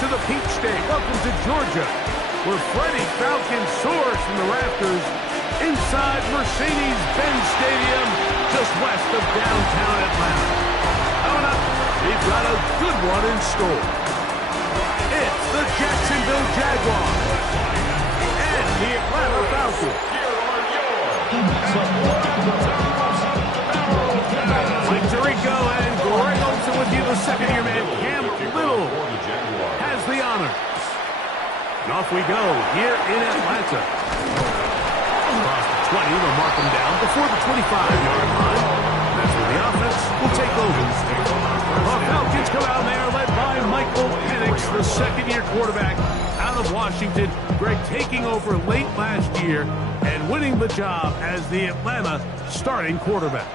to the Peach State. Welcome to Georgia, where Freddie Falcon soars from the rafters inside Mercedes-Benz Stadium, just west of downtown Atlanta. Coming up, we've got a good one in store. It's the Jacksonville Jaguars and the Atlanta Falcons. Mike Tirico and Greg Olsen with you, the second-year man. Cam Little has the honor. And off we go here in Atlanta. Across the 20, they'll mark them down before the 25-yard line. That's where the offense will take over. The Falcons come out there led by Michael Penix, the second-year quarterback out of Washington. Greg taking over late last year and winning the job as the Atlanta starting quarterback.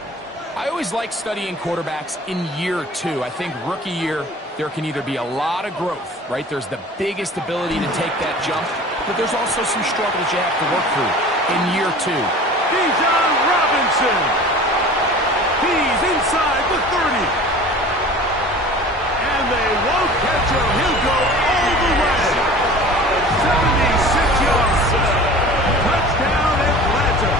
I always like studying quarterbacks in year two. I think rookie year, there can either be a lot of growth, right? There's the biggest ability to take that jump, but there's also some struggles you have to work through in year two. Bijan Robinson. He's inside the 30. And they won't catch him. He'll go all the way. 76 yards. Touchdown Atlanta.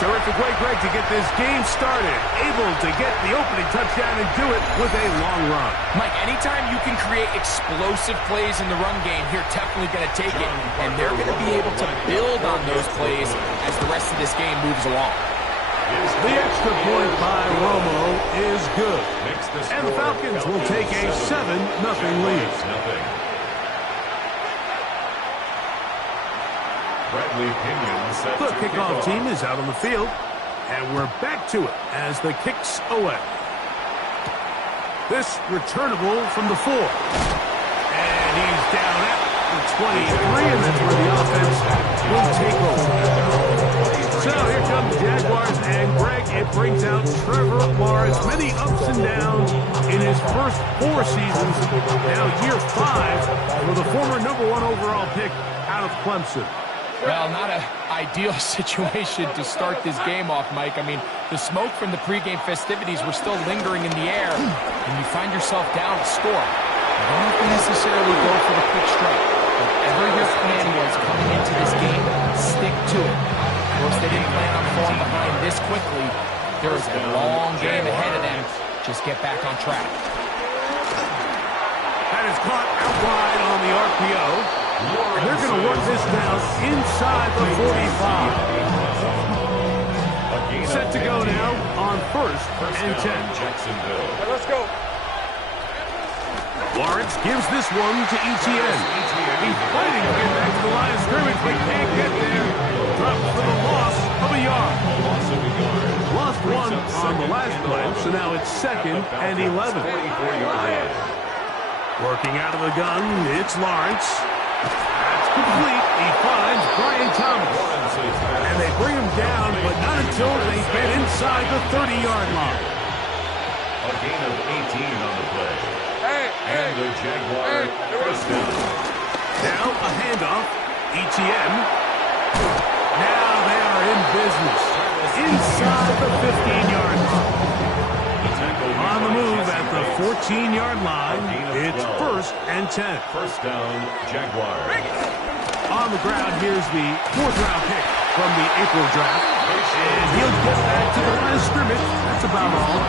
Terrific way, Greg, to get this game started. Able to get the opening touchdown and do it with a long run. Mike, anytime you can create explosive plays in the run game, you're definitely going to take it. And they're going to be able to build on those plays as the rest of this game moves along. The extra point by Romo is good. And the Falcons will take a 7-0 lead. The kickoff team is out on the field, and we're back to it as the kick's away. This returnable from the 4. And he's down at the 23, and that's where the offense will take over. So here come the Jaguars, and Greg, it brings out Trevor Lawrence. Many ups and downs in his first 4 seasons. Now year 5 for the former #1 overall pick out of Clemson. Well, not an ideal situation to start this game off, Mike. I mean, the smoke from the pregame festivities were still lingering in the air, and you find yourself down a score. You don't have to necessarily go for the quick strike. Whatever your plan was coming into this game, stick to it. Of course, they didn't plan on falling behind this quickly. There is a long game ahead of them. Just get back on track. That is caught out wide on the RPO. And they're going to work this down inside the 45. Set to go now on 1st and 10. Jacksonville. Let's go. Lawrence gives this one to Etienne. He's fighting to get back to the line of scrimmage, but can't get there. Drops for the loss of a yard. Lost 1 on the last play, so now it's 2nd and 11. Working out of the gun, it's Lawrence. That's complete. He finds Brian Thomas. And they bring him down, but not until they get inside the 30-yard line. A gain of 18 on the play. And the Jaguars first down. Now a handoff. Etienne. Now they are in business. Inside the 15-yard line. On the move at the 14-yard line, it's 1st and 10. First down, Jaguars. On the ground, here's the 4th-round pick from the April draft. And he'll get back to the line of scrimmage. That's about all.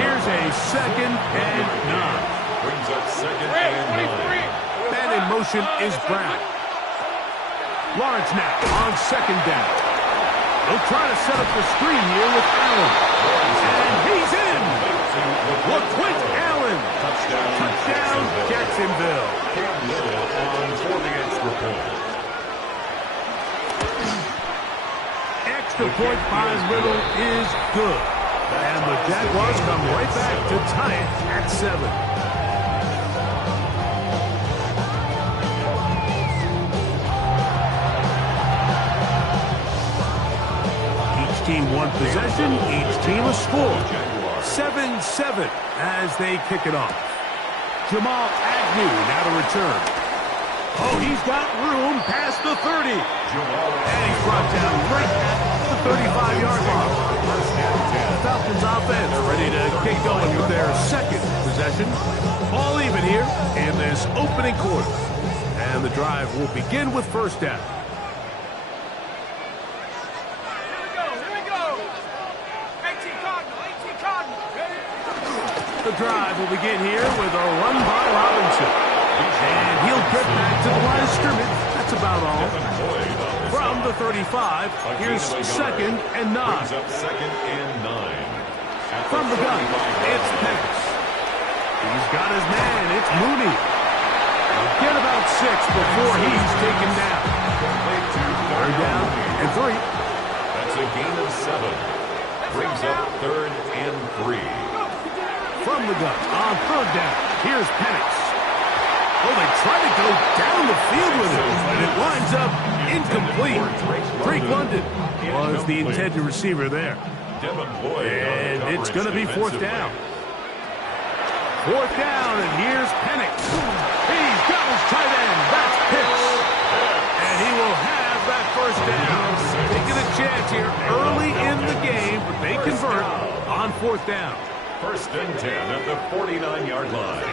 Here's a 2nd and 9. Brings up 2nd and 9. Man in motion is Brown. Lawrence now on 2nd down. They'll try to set up the screen here with Allen. And he's in. LaQuint Allen. Touchdown, Jacksonville. Cam Little on for the extra point. Extra point by Little is good. And the Jaguars come right back to tie it at 7. Team one possession, each team a score. 7-7 as they kick it off. Jamal Agnew now to return. Oh, he's got room past the 30. And he's brought down right at the 35-yard line. The Falcons offense ready to get going with their second possession. All even here in this opening quarter. And the drive will begin with first down. The drive will begin here with a run by Robinson. And he'll get back to the line of scrimmage. That's about all. From the 35, here's 2nd and 9. From the gun, it's Penix. He's got his man. It's Mooney. He'll get about 6 before he's taken down. Third down and 3. That's a gain of 7. Brings up 3rd and 3. From the gun, on 3rd down, here's Penix. Oh, they try to go down the field with it, but it winds up incomplete. Drake London was the intended receiver there. And it's going to be 4th down. 4th down, and here's Penix. He's got his tight end. That's Pitts. And he will have that 1st down. Taking a chance here early in the game, but they convert on 4th down. 1st and 10 at the 49-yard line.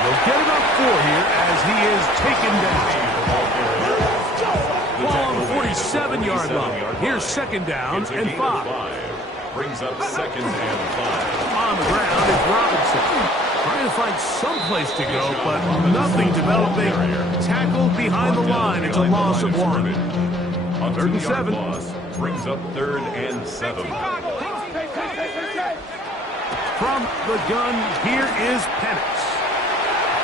He'll get about 4 here as he is taken down. Ball on the 47-yard line. Here's 2nd down and 5. Brings up 2nd and 5. On the ground is Robinson. Trying to find some place to go, but nothing developing. Tackled behind the line. It's a loss of 1. On 3rd and 7. Loss brings up 3rd and 7. From the gun, here is Penix.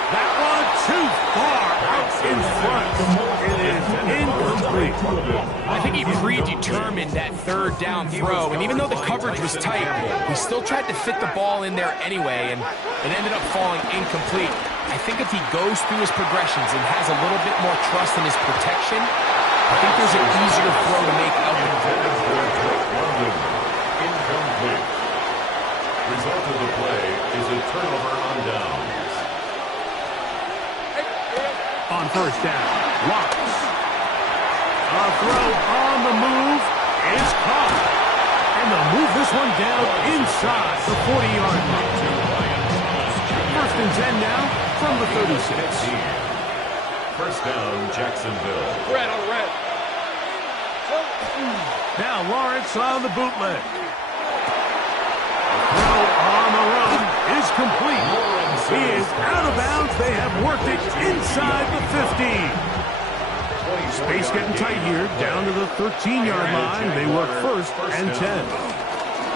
That one too far out in front. It is incomplete. I think he predetermined that 3rd down throw, and even though the coverage was tight, he still tried to fit the ball in there anyway, and it ended up falling incomplete. I think if he goes through his progressions and has a little bit more trust in his protection, I think there's an easier throw to make out there. Incomplete. Result of the play is a turnover on downs. On 1st down, Watts. A throw on the move is caught. And they'll move this one down inside the 40-yard line. 1st and 10 now from the 36. 1st down, Jacksonville. Red on red. Now Lawrence on the bootleg. A throw on the run is complete. He is out of bounds. They have worked it inside the 15. Space getting tight here, down to the 13-yard line. They work 1st and 10.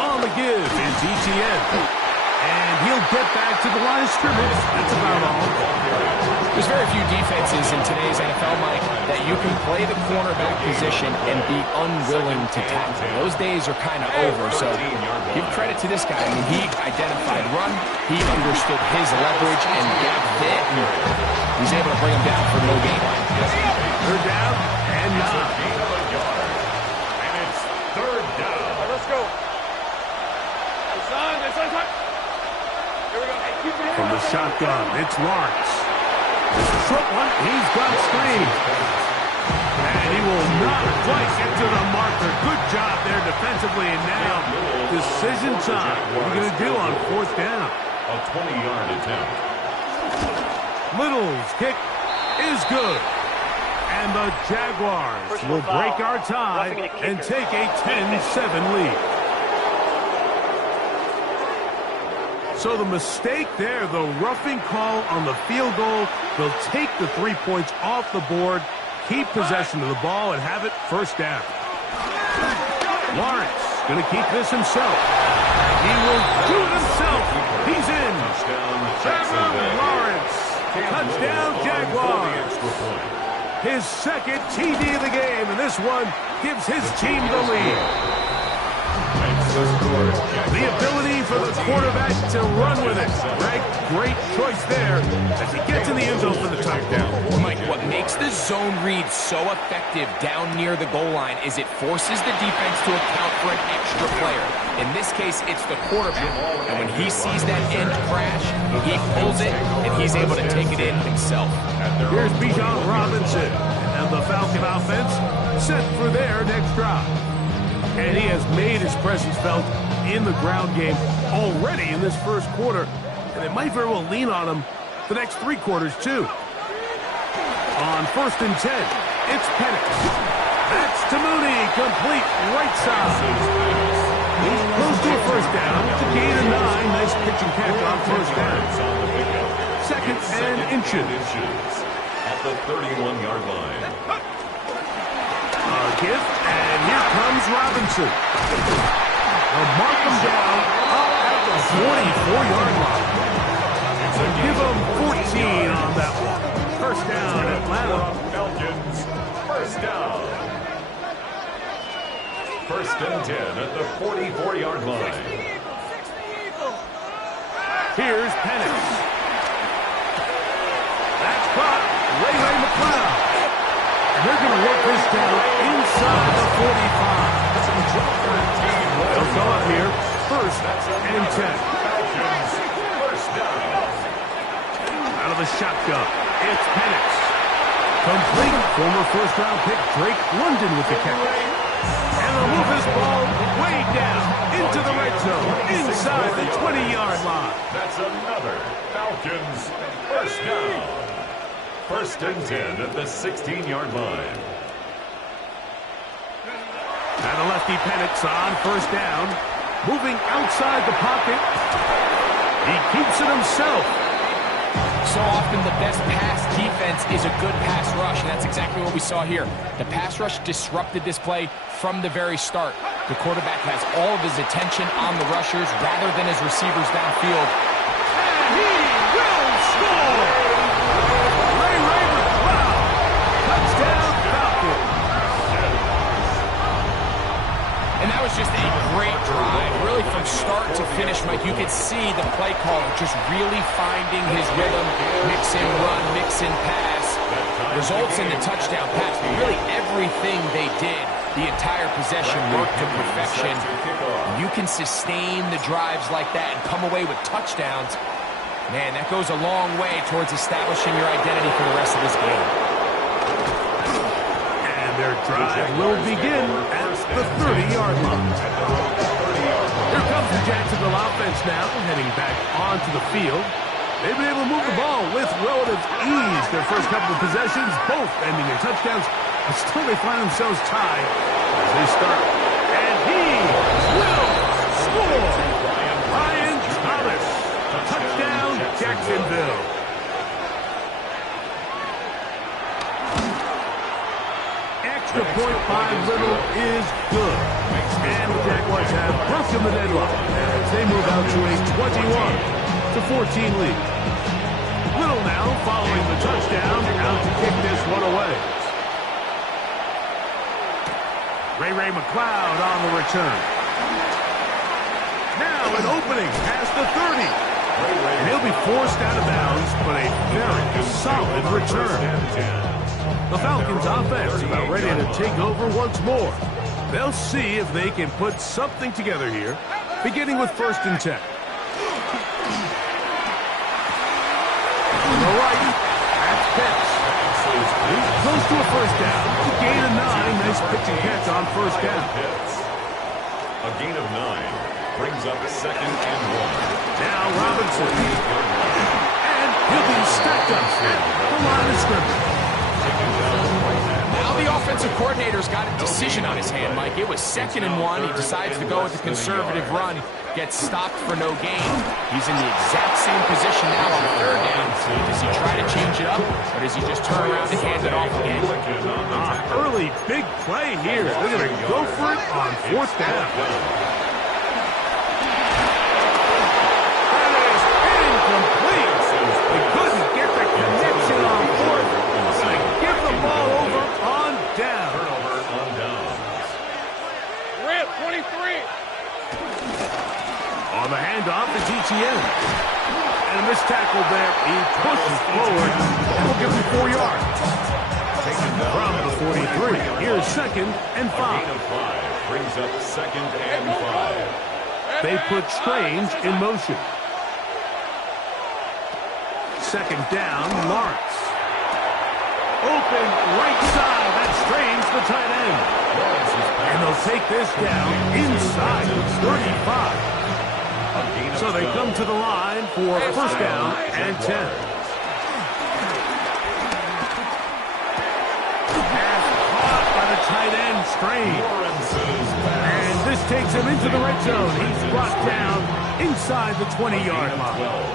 On the give is ETN. And he'll get back to the line of scrimmage. That's about all. There's very few defenses in today's NFL, Mike, that you can play the cornerback position and be unwilling to tackle. Those days are kind of over, so give credit to this guy. I mean, he identified run, he understood his leverage and got fit, and he's able to bring him down for no gain. 3rd down and 9. And it's 3rd down. Let's go. Here we go. From the shotgun, it's Lawrence. This is a short one. He's got screen. And he will not quite get to the marker. Good job there defensively. And now, decision time. What are you going to do on 4th down? A 20-yard attempt. Little's kick is good. And the Jaguars will break our tie and take a 10-7 lead. So the mistake there, the roughing call on the field goal, they'll take the 3 points off the board, keep possession of the ball, and have it 1st down. Lawrence going to keep this himself. He will do it himself. He's in. Lawrence. Touchdown, Jaguars. His 2nd TD of the game, and this one gives his team the lead. The ability for the quarterback to run with it. Greg, great choice there as he gets in the end zone for the touchdown. Mike, what makes the zone read so effective down near the goal line is it forces the defense to account for an extra player. In this case, it's the quarterback. And when he sees that end crash, he pulls it, and he's able to take it in himself. Here's Bijan Robinson. And the Falcon offense set for their next drive. And he has made his presence felt in the ground game already in this first quarter. And they might very well lean on him the next 3 quarters, too. On 1st and 10, it's Penix. That's to Mooney, complete right side. He's close to a first down. It's a gain of 9. Nice pitch and catch on first down. 2nd and inches. At the 31-yard line. A gift, and here comes Robinson. They'll mark him down up at the 44-yard line. Give him 14 on that one. First down, Atlanta. Falcons, first down. 1st and 10 at the 44-yard line. Here's Penix. That's caught. Ray McCloud. And they're going to work this down inside the 45. They'll go up here. 1st and 10. Falcons, first down. Out of the shotgun, it's Penix. Complete. Former first-round pick Drake London with the catch. And they'll move this ball way down into the red zone, inside the 20-yard line. That's another Falcons first down. 1st and 10 at the 16-yard line. And a lefty Penix on first down. Moving outside the pocket. He keeps it himself. So often the best pass defense is a good pass rush, and that's exactly what we saw here. The pass rush disrupted this play from the very start. The quarterback has all of his attention on the rushers rather than his receivers downfield. And he will score! Ray McCloud! Touchdown Falcons! And that was just a great drive. Really from start to finish, Mike, you could see the play caller just really finding his rhythm. Mix in run, mix in pass. Results in the touchdown pass. But really everything they did, the entire possession worked to perfection. You can sustain the drives like that and come away with touchdowns. Man, that goes a long way towards establishing your identity for the rest of this game. And their drive will begin at the 30-yard line. Here comes the Jacksonville offense now, heading back onto the field. They've been able to move the ball with relative ease. Their first couple of possessions, both ending in touchdowns, but still they find themselves tied as they start. And he will score! Ryan Thomas, touchdown Jacksonville. Extra point by Little is good. And the Jaguars have broken the deadlock as they move out to a 21-14 lead. Little now following the touchdown, out to kick this one away. Ray McCloud on the return. Now an opening past the 30. And he'll be forced out of bounds, but a very solid return. The Falcons offense about ready to take over once more. They'll see if they can put something together here, beginning with 1st and 10. The right, that's Pitts. He's close to a first down. A gain of 9. Nice pitch and catch on first down. A gain of 9 brings up 2nd and 1. Now Robinson. And he'll be stacked up at the line of scrimmage. Now the offensive coordinator's got a decision on his hand, Mike. It was 2nd and 1. He decides to go with the conservative run. Gets stopped for no gain. He's in the exact same position now on 3rd down. Does he try to change it up, or does he just turn around and hand it off again? Early big play here. They're going to go for it on 4th down. That is incomplete. They couldn't get the connection on 4th. Going to give the ball over on down. Turnover on downs. Red 23. On the handoff, it's ETN. And a missed tackle there. He pushes forward, and will give him 4 yards. From the 43, here's 2nd and 5. Gain of 5 brings up 2nd and 5. They put Strange in motion. 2nd down, Lawrence. Open right side. That strains the tight end. And they'll take this down inside the 35. So they come to the line for first down and 10. Pass caught by the tight end, strain. And this takes him into the red zone. He's brought down inside the 20-yard line.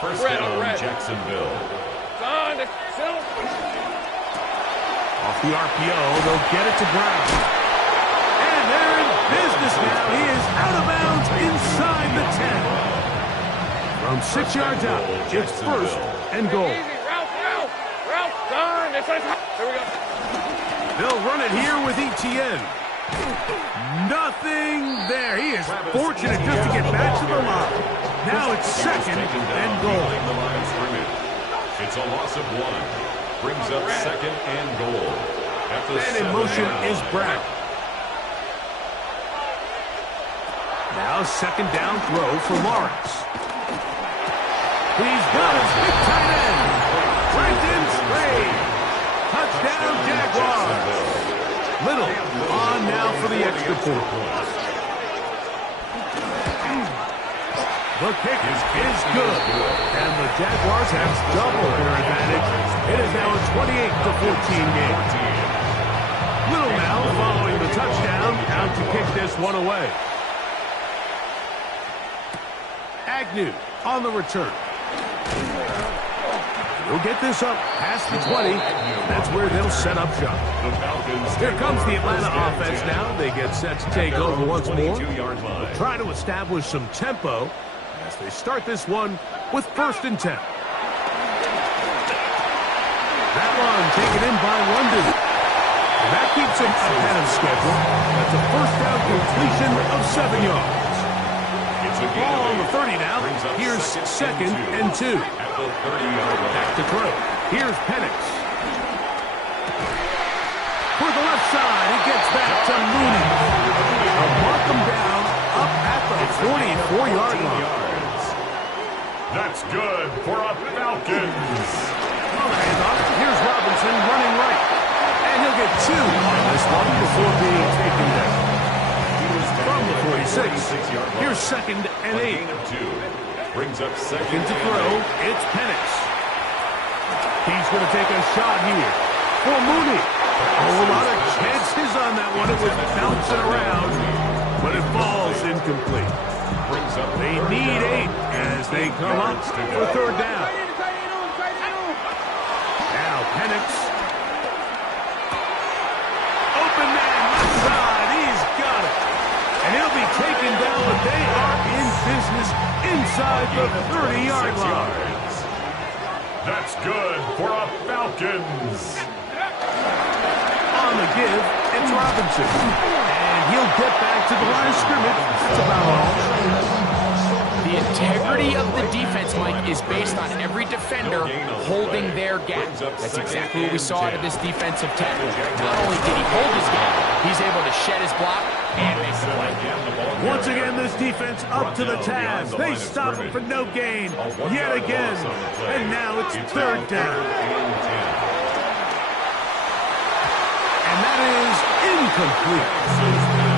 First down, Jacksonville. Off the RPO, they'll get it to Brown. And they're in business now. He is out of bounds inside the 10. From 6 yards out, it's first and goal. Route, done. Here we go. They'll run it here with ETN. Nothing there. He is fortunate just to get back to the line. Now it's second and goal. It's a loss of 1. Brings up second and goal. And in motion is Brown. Now second down throw for Lawrence. He's got his big tight end. Brendan Spade. Touchdown Jaguars. Little on now for the extra point. The kick is good. And the Jaguars have doubled their advantage. It is now a 28-14 game. Little now following the touchdown, out to kick this one away. Agnew on the return. He'll get this up past the 20. That's where they'll set up shop. Here comes the Atlanta offense now. They get set to take over once more. They'll try to establish some tempo as they start this one with first and 10. That one taken in by London. And that keeps him ahead of schedule. That's a first down completion of 7 yards. Ball on the 30 now. Here's second and 2. Back to throw. Here's Penix. For the left side, he gets back to Mooney. They'll mark him down up at the 44-yard line. That's good for a Falcons. Handoff. Here's Robinson running right. And he'll get 2 on this one before being taken down. From the 46, here's second and 8. Brings up second to throw, it's Penix. He's going to take a shot here for Mooney. A lot of chances on that one. It was bouncing around, but it falls incomplete. They need 8 as they come up for third down. Now Penix. Open man, left side. He's got it. And he'll be taken down, but they are in business inside the 30-yard line. That's good for a Falcons. On the give, it's Robinson. And he'll get back to the line of scrimmage. That's about all. The integrity of the defense, Mike, is based on every defender holding their gap. That's exactly what we saw out of this defensive tackle. Not only did he hold his gap, he's able to shed his block and make the play. Once again, this defense up to the task. They stop it for no gain yet again. And now it's third down. And that is incomplete.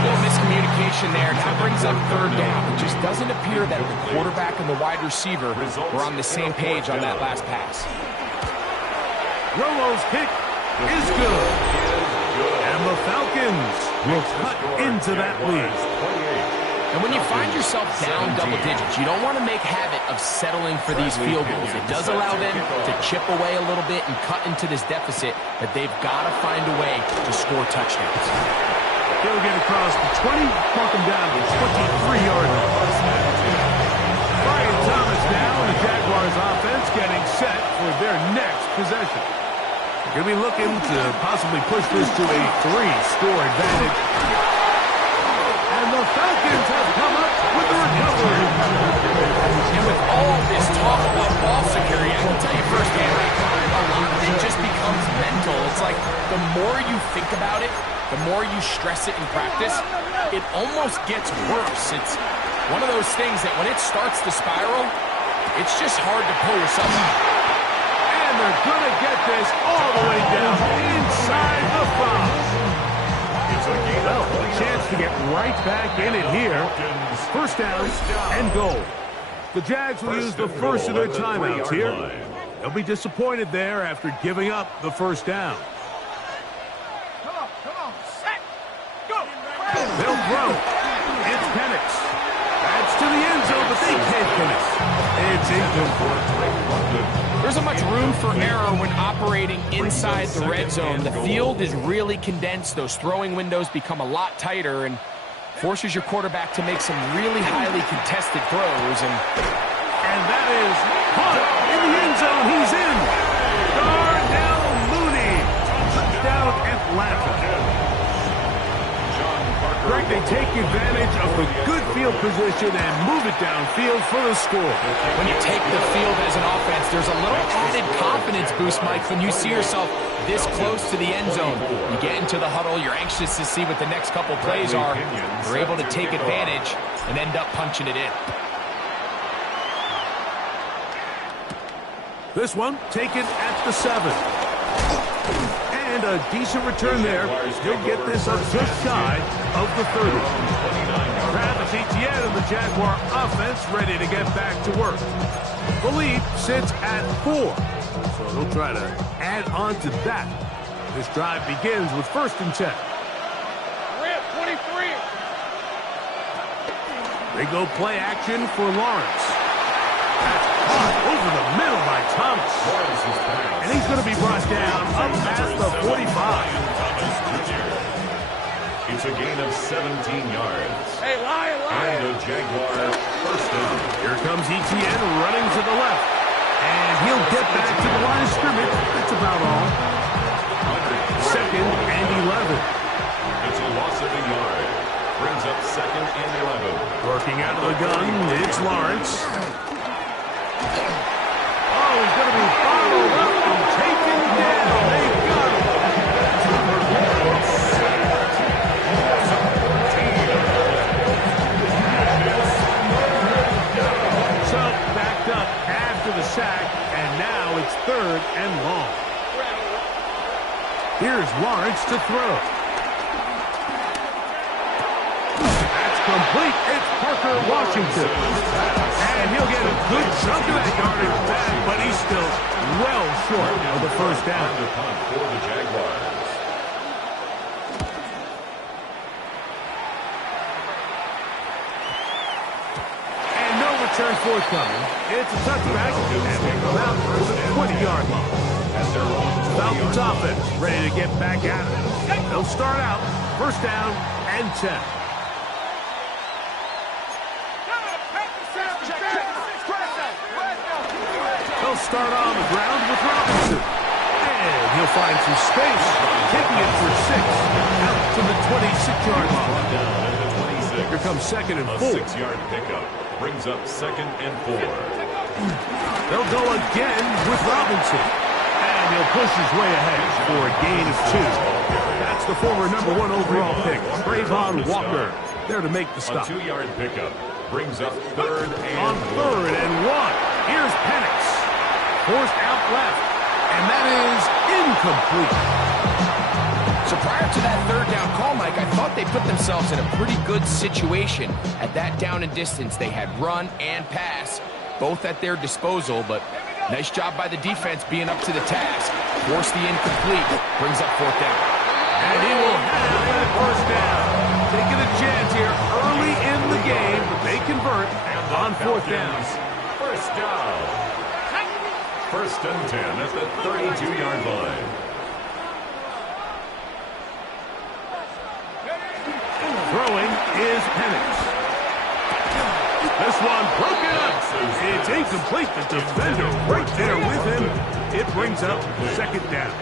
Little miscommunication there. Now brings up third down. It just doesn't appear that the quarterback and the wide receiver were on the same page on that last pass. Romo's kick is good. And the Falcons will cut into that lead. And when you find yourself down double digits, you don't want to make habit of settling for these field goals. It does allow them to chip away a little bit and cut into this deficit, but they've got to find a way to score touchdowns. He'll get across the 20, mark him down to the 23-yard line. Brian Thomas now, and the Jaguars offense getting set for their next possession. They're going to be looking to possibly push this to a 3-score advantage. And the Falcons have come up with the recovery. And with all this talk about ball security, I can tell you firsthand, a lot of it just becomes mental. It's like the more you think about it, the more you stress it in practice, it almost gets worse. It's one of those things that when it starts to spiral, it's just hard to pull yourself out. And the they're going to get this all the way down inside the 5. Well, a chance to get right back in it here. First down and goal. The Jags will use the first of their timeouts here. They'll be disappointed there after giving up the first down. Come on, set, go. They'll throw. It's Penix. That's to the end zone, but they can't finish. It's incomplete. There isn't much room for error when operating inside the red zone. The field is really condensed. Those throwing windows become a lot tighter and forces your quarterback to make some really highly contested throws. And that is caught in the end zone. He's in. Darnell Mooney. Touchdown, Atlanta. Greg, they take advantage of the good field position and move it downfield for the score. When you take the field as an offense, there's a little added confidence boost, Mike, when you see yourself this close to the end zone. You get into the huddle, you're anxious to see what the next couple plays are. You're able to take advantage and end up punching it in. This one taken at the 7. And a decent return there. He'll get this up just shy of the 30. Travis Etienne and the Jaguar offense ready to get back to work. The lead sits at 4. So they'll try to add on to that. This drive begins with 1st and 10. Rip, 23. They go play action for Lawrence. That's caught over the middle by Thomas. And he's going to be brought down up past the 45. It's a gain of 17 yards. Hey, Lion. And a Jaguar first down. Here comes Etienne running to the left. And he'll get back to the line of scrimmage. That's about all. 2nd and 11. It's a loss of a yard. Brings up 2nd and 11. Working out of the gun, it's Lawrence. Oh, he's going to be followed up and taken down. They got him. So, backed up after the sack, and now it's 3rd and long. Here's Lawrence to throw. That's complete. It's Parker Washington. And he'll get a good chunk of that yardage back, but he's still well short of the first down. For the Jaguars. And no return forthcoming. It's a touchback, and they come out for the 20-yard line. Falcons offense ready to get back at it. They'll start out 1st down and 10. They'll start on the ground with Robinson. And he'll find some space, taking it for 6 out to the 26-yard line. Here comes 2nd and 4. A 6-yard pickup brings up 2nd and 4. They'll go again with Robinson. And he'll push his way ahead for a gain of 2. That's the former #1 overall pick, Trayvon Walker, there to make the stop. A 2-yard pickup brings up 3rd and On 3rd and 1, here's Penix. Forced out left, and that is incomplete. So prior to that 3rd down call, Mike, I thought they put themselves in a pretty good situation at that down and distance. They had run and pass, both at their disposal, but nice job by the defense being up to the task. Force the incomplete, brings up 4th down. And he will have that 1st down. Taking a chance here early in the game, but they convert on 4th down. First down. 1st and 10 at the 32-yard line. Throwing is Penix. This one broken up. It's incomplete. The defender right there with him. It brings up 2nd down.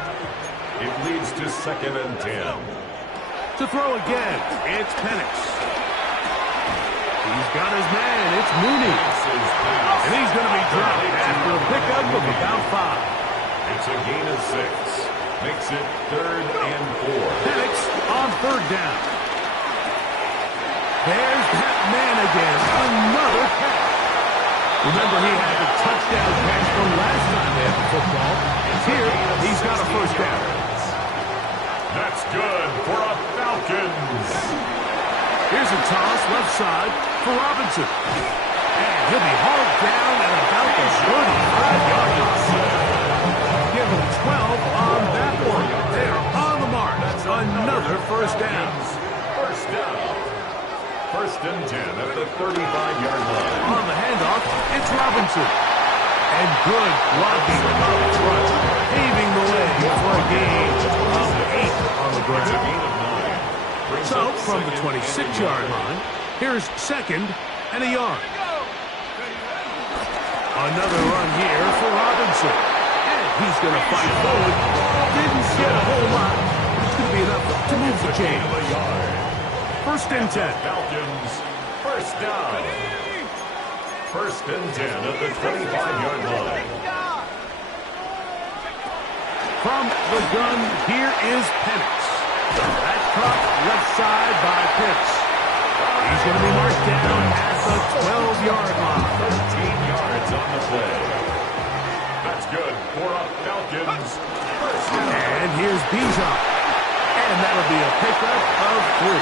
It leads to 2nd and 10. To throw again, it's Penix. He's got his man. It's Mooney. And he's going to be dropped after a pickup of about 5. It's a gain of 6. Makes it 3rd and 4. Penix on 3rd down. There's that man again. Another catch. Remember, he had the touchdown catch from last time they had the football. here. He's got a first down. That's good for a Falcons. Here's a toss left side for Robinson. And he'll be hauled down at about the 35-yard line. Give him 12 on that one. They are on the mark. That's another first down. First down. First and 10 at the 35-yard line. On the handoff, it's Robinson. And good blocking up front, paving the way for a gain of 8 on the ground. So, from the 26-yard line, here's second and a yard. Another run here for Robinson. And he's going to fight forward. Didn't get a whole lot. It's going to be enough to move the chain. First and 10. Falcons, first down. First and 10 at the 25-yard line. From the gun, here is Penix. That caught left side by Pitts. He's going to be marked down at the 12-yard line. 13 yards on the play. That's good for a Falcons first down. And here's Bijan. And that'll be a pickup of 3.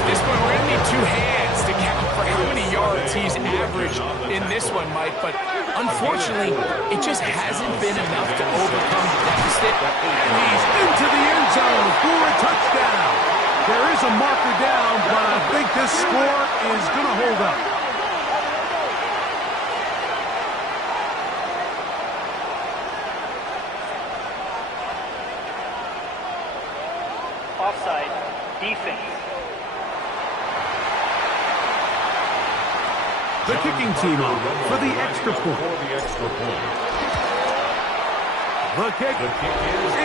At this point, we're going to need 2 hands to count for how many yards he's averaged in this one, Mike. But unfortunately, it just hasn't been enough to overcome the deficit. And he's into the end zone for a touchdown. There is a marker down, but I think this score is going to hold up. Offside, defense. The kicking team on for the extra point. The kick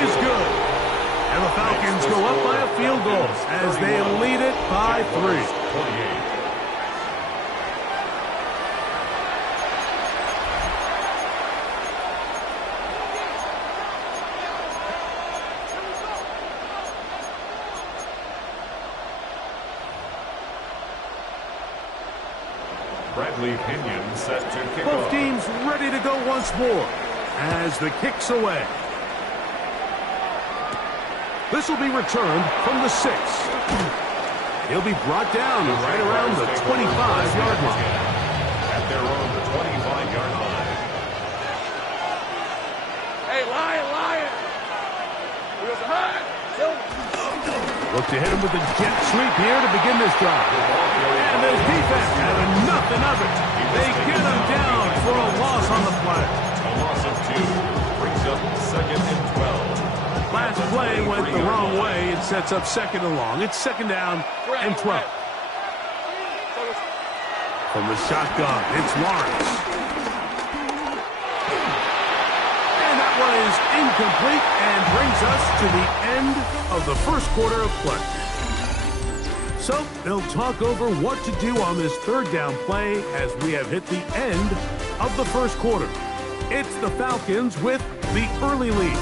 is good. And the Falcons go up by a field goal as they lead it by 3. Bradley Pinion set to kick Both off. teams ready to go once more as the kick's away. This will be returned from the 6. He'll be brought down right around the 25-yard line. At their own 25-yard line. Hey, Lion! Wheels are high. Look to hit him with a jet sweep here to begin this drive. And the defense having nothing of it. They get him down for a loss on the play. A loss of 2 brings up second and 12. Last play went the wrong way. It sets up second and long. It's second down and 12. From the shotgun, it's Lawrence. And that one is incomplete and brings us to the end of the first quarter of play. So they'll talk over what to do on this third down play as we have hit the end of the first quarter. It's the Falcons with the early lead.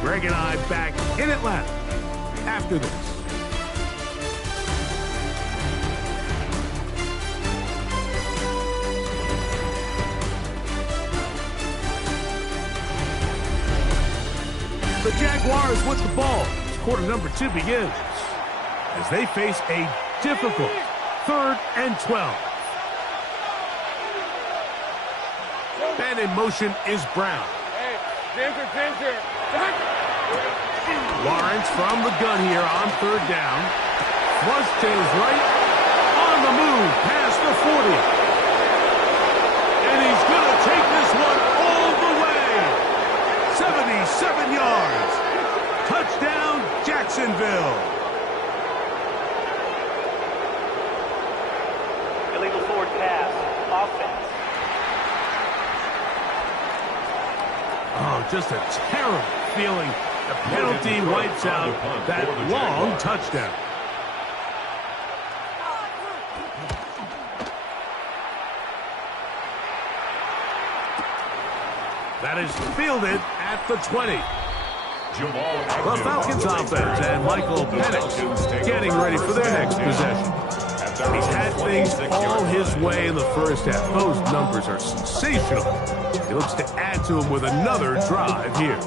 Greg and I back in Atlanta after this. The Jaguars with the ball. Quarter number 2 begins as they face a difficult 3rd and 12. And in motion is Brown. Hey, Ginger. Lawrence from the gun here on 3rd down. Flush to his right. On the move past the 40. And he's going to take this one all the way. 77 yards. Touchdown, Jacksonville. Illegal forward pass. Offense. Oh, just a terrible feeling. The penalty wipes out that long touchdown. That is fielded at the 20. The Falcons offense and Michael Penix getting ready for their next possession. He's had things all his way in the first half. Those numbers are sensational. He looks to add to him with another drive here.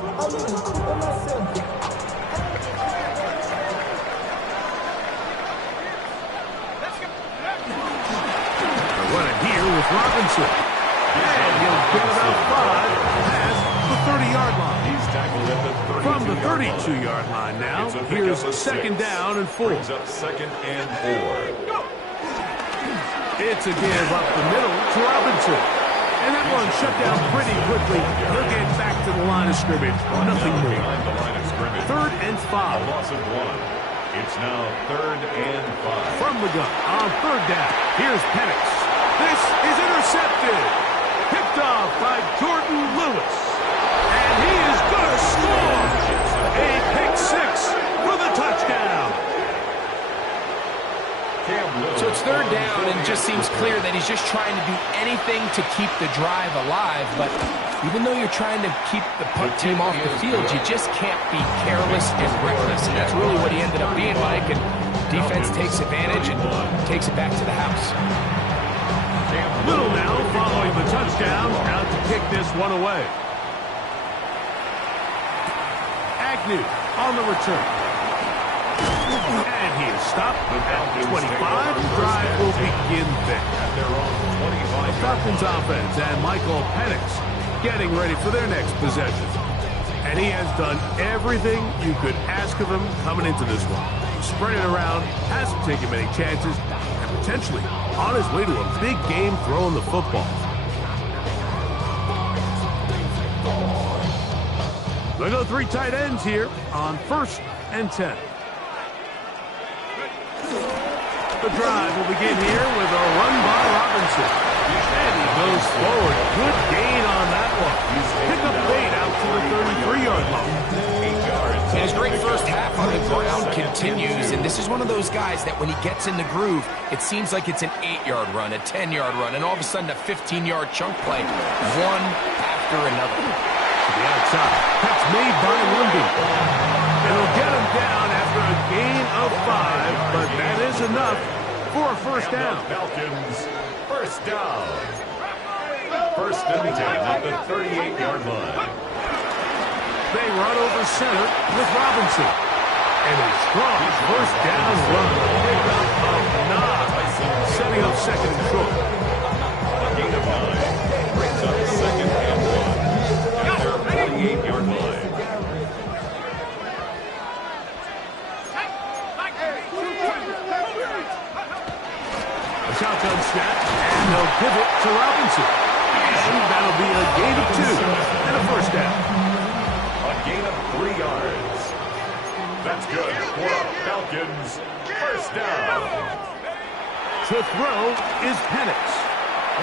With Robinson. And he'll get about 5 past the 30-yard line. He's tackled at the 32 From the 32-yard line now, here's second down and 4. Brings up second and 4. It's a give up the middle to Robinson. And that one shut down pretty quickly. He'll get back to the line of scrimmage. Nothing more. Behind the line of scrimmage. 3rd and 5. A loss of 1. It's now 3rd and 5. From the gun on 3rd down. Here's Penix. This is intercepted. Picked off by Jordan Lewis. And he is going to score. A pick 6 for the touchdown. So it's 3rd down, and it just seems clear that he's just trying to do anything to keep the drive alive. But even though you're trying to keep the punt team off the field, you just can't be careless and reckless. And that's really what he ended up being, Mike. And defense takes advantage and takes it back to the house. Little now following the touchdown, out to kick this one away. Agnew on the return. And he is stopped at 25. The drive will begin there. The Falcons offense and Michael Penix getting ready for their next possession. And he has done everything you could ask of him coming into this one. Spread it around, hasn't taken many chances, and potentially on his way to a big game throwing the football. They go 3 tight ends here on 1st and 10. The drive will begin here with a run by Robinson. And he goes forward. Good gain on that one. Pick up 8 out to the 33-yard line. And his great first half on the ground continues, and this is one of those guys that when he gets in the groove, it seems like it's an 8-yard run, a 10-yard run, and all of a sudden a 15-yard chunk play, one after another. To the outside, that's made by London. It'll get him down after a gain of 5, but that is enough for a first down. Falcons, first down. 1st and 10 at the 38-yard line. They run over center with Robinson. And a strong first down run. Pick up of 9. Setting up second and short. A gain of 9. Brings up second and 1 at their 48-yard line. A shotgun snap. And they'll pivot to Robinson. And that'll be a gain of 2 and a first down. Gain of 3 yards. That's good for Falcons. First down. To throw is Penix.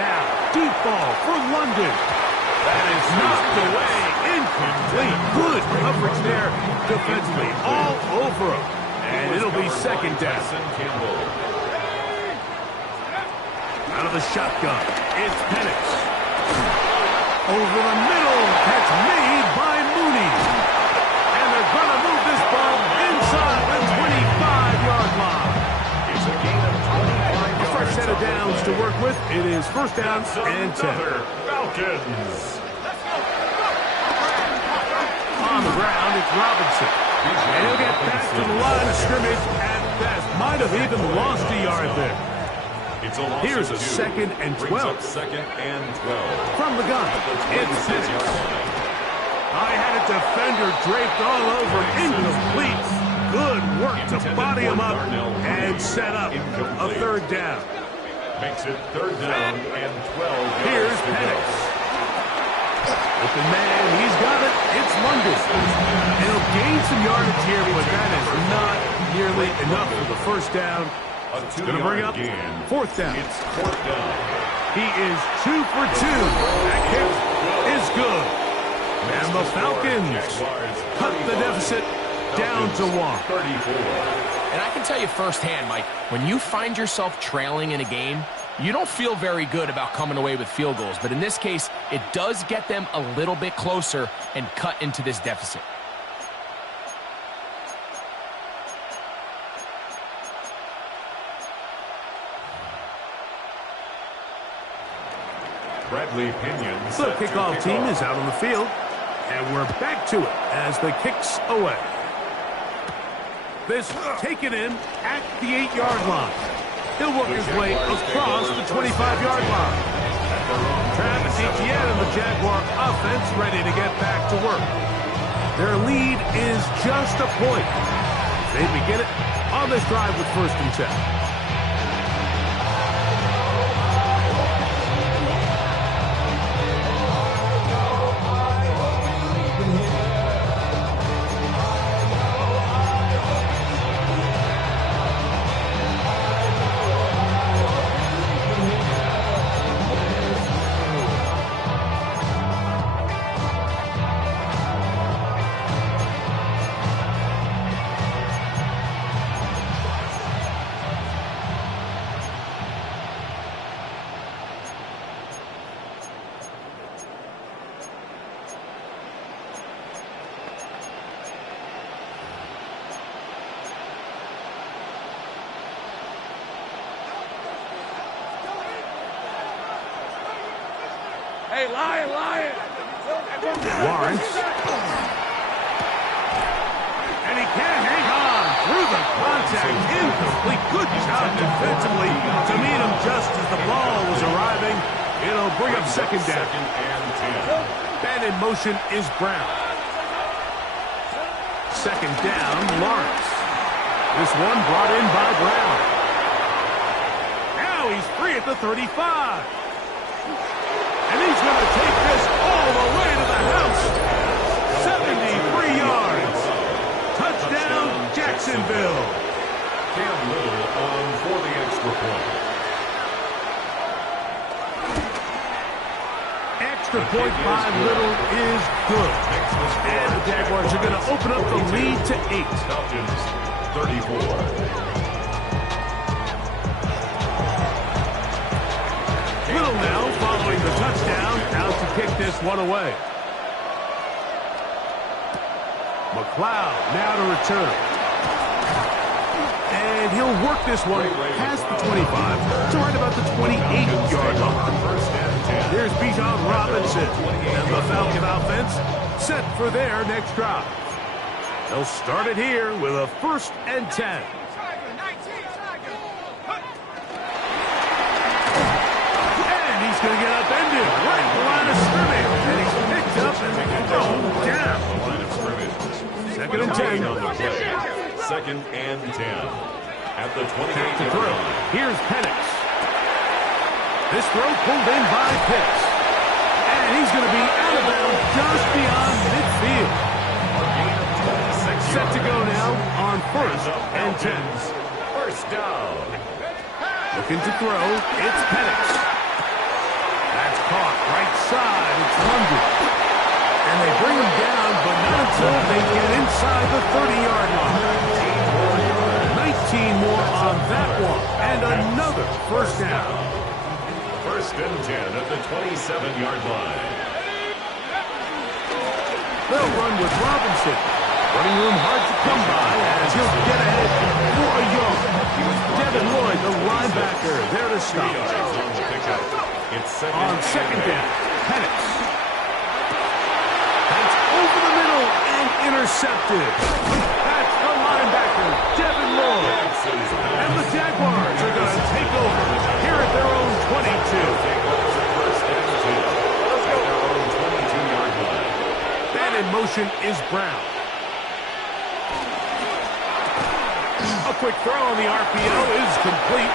Now, deep ball for London. That is knocked away. Incomplete. Good coverage there defensively. All over him. And it'll be second down. Out of the shotgun, it's Penix. Over the middle. That's made by Mooney. And they're going to move this ball inside the 25-yard line. It's a gain of 25 yards. A fresh set of downs to work with. It is first down and 10. Falcons. On the ground, it's Robinson. And he'll get back to the line of scrimmage at best. Might have even lost a yard there. It's a loss. Here's a 2nd and 12. Second and 12. From the gun, it's Penix. I had a defender draped all over. Incomplete. Good work to body him up and set up a third down. Makes it 3rd down and 12. Here's Penix. Open man, he's got it. It's London. And he'll gain some yardage here, but that is not nearly enough for the first down. It's going to bring up 4th down. It's 4th down. He is 2 for 2. That kick is good. And the Falcons cut the deficit down to 1. 34. And I can tell you firsthand, Mike, when you find yourself trailing in a game, you don't feel very good about coming away with field goals. But in this case, it does get them a little bit closer and cut into this deficit. The kickoff team is out on the field, and we're back to it as the kick's away. This taken in at the 8-yard line. He'll work his way across the 25-yard line. Travis Etienne and the Jaguar offense ready to get back to work. Their lead is just a point. They begin it on this drive with 1st and 10. Hey, Lion! Lawrence. And he can't hang on through the contact. Incomplete. Good job defensively to meet him just as the ball was arriving. It'll bring up 2nd down. And in motion is Brown. 2nd down, Lawrence. This one brought in by Brown. Now he's free at the 35. And he's going to take this all the way to the house. 73 yards. Touchdown, Jacksonville. Cam Little on for the extra point. Extra point by Little is good. And the Jaguars are going to open up the lead to 8. Falcons 34. Little now following the touchdown, out to kick this one away. McLeod now to return. And he'll work this one past the 25 to right about the 28-yard line. Here's Bijan Robinson and the Falcon offense set for their next drive. They'll start it here with a 1st and 10. Going to get upended right in the line of scrimmage, and he's picked up and thrown down. Line of scrimmage. 2nd and 10 on the play. 2nd and 10 at the 28 to throw. Here's Penix. This throw pulled in by Pitts, and he's going to be out of bounds just beyond midfield. Set to go now on 1st and 10. 1st down. Looking to throw. It's Penix. That's caught right side. It's London. And they bring him down, but not until they get inside the 30-yard line. 19 more on that one. And another 1st down. 1st and 10 at the 27-yard line. They'll run with Robinson. Running room hard to come by as he'll get ahead for a yard. Devin Lloyd, the linebacker, there to stop. On 2nd down, Penix. That's over the middle and intercepted. That's the linebacker, Devin Lloyd. And the Jaguars are going to take over here at their own 22. And in motion is Brown. A quick throw on the RPO is complete.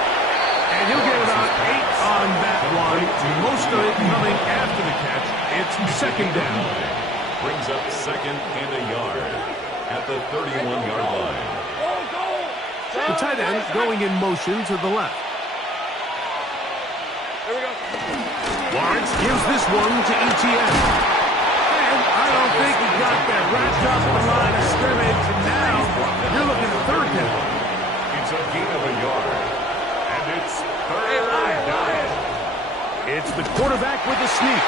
And he'll get about 8 on that one. Most of it coming after the catch. It's 2nd down. Brings up 2nd and a yard at the 31-yard line. The tight end going in motion to the left. Lawrence gives this one to Etienne. And I don't think he got that wrapped up in the line of scrimmage. And now you're looking at 3rd down. It's a gain of a yard. It's 3rd down. It's the quarterback with the sneak.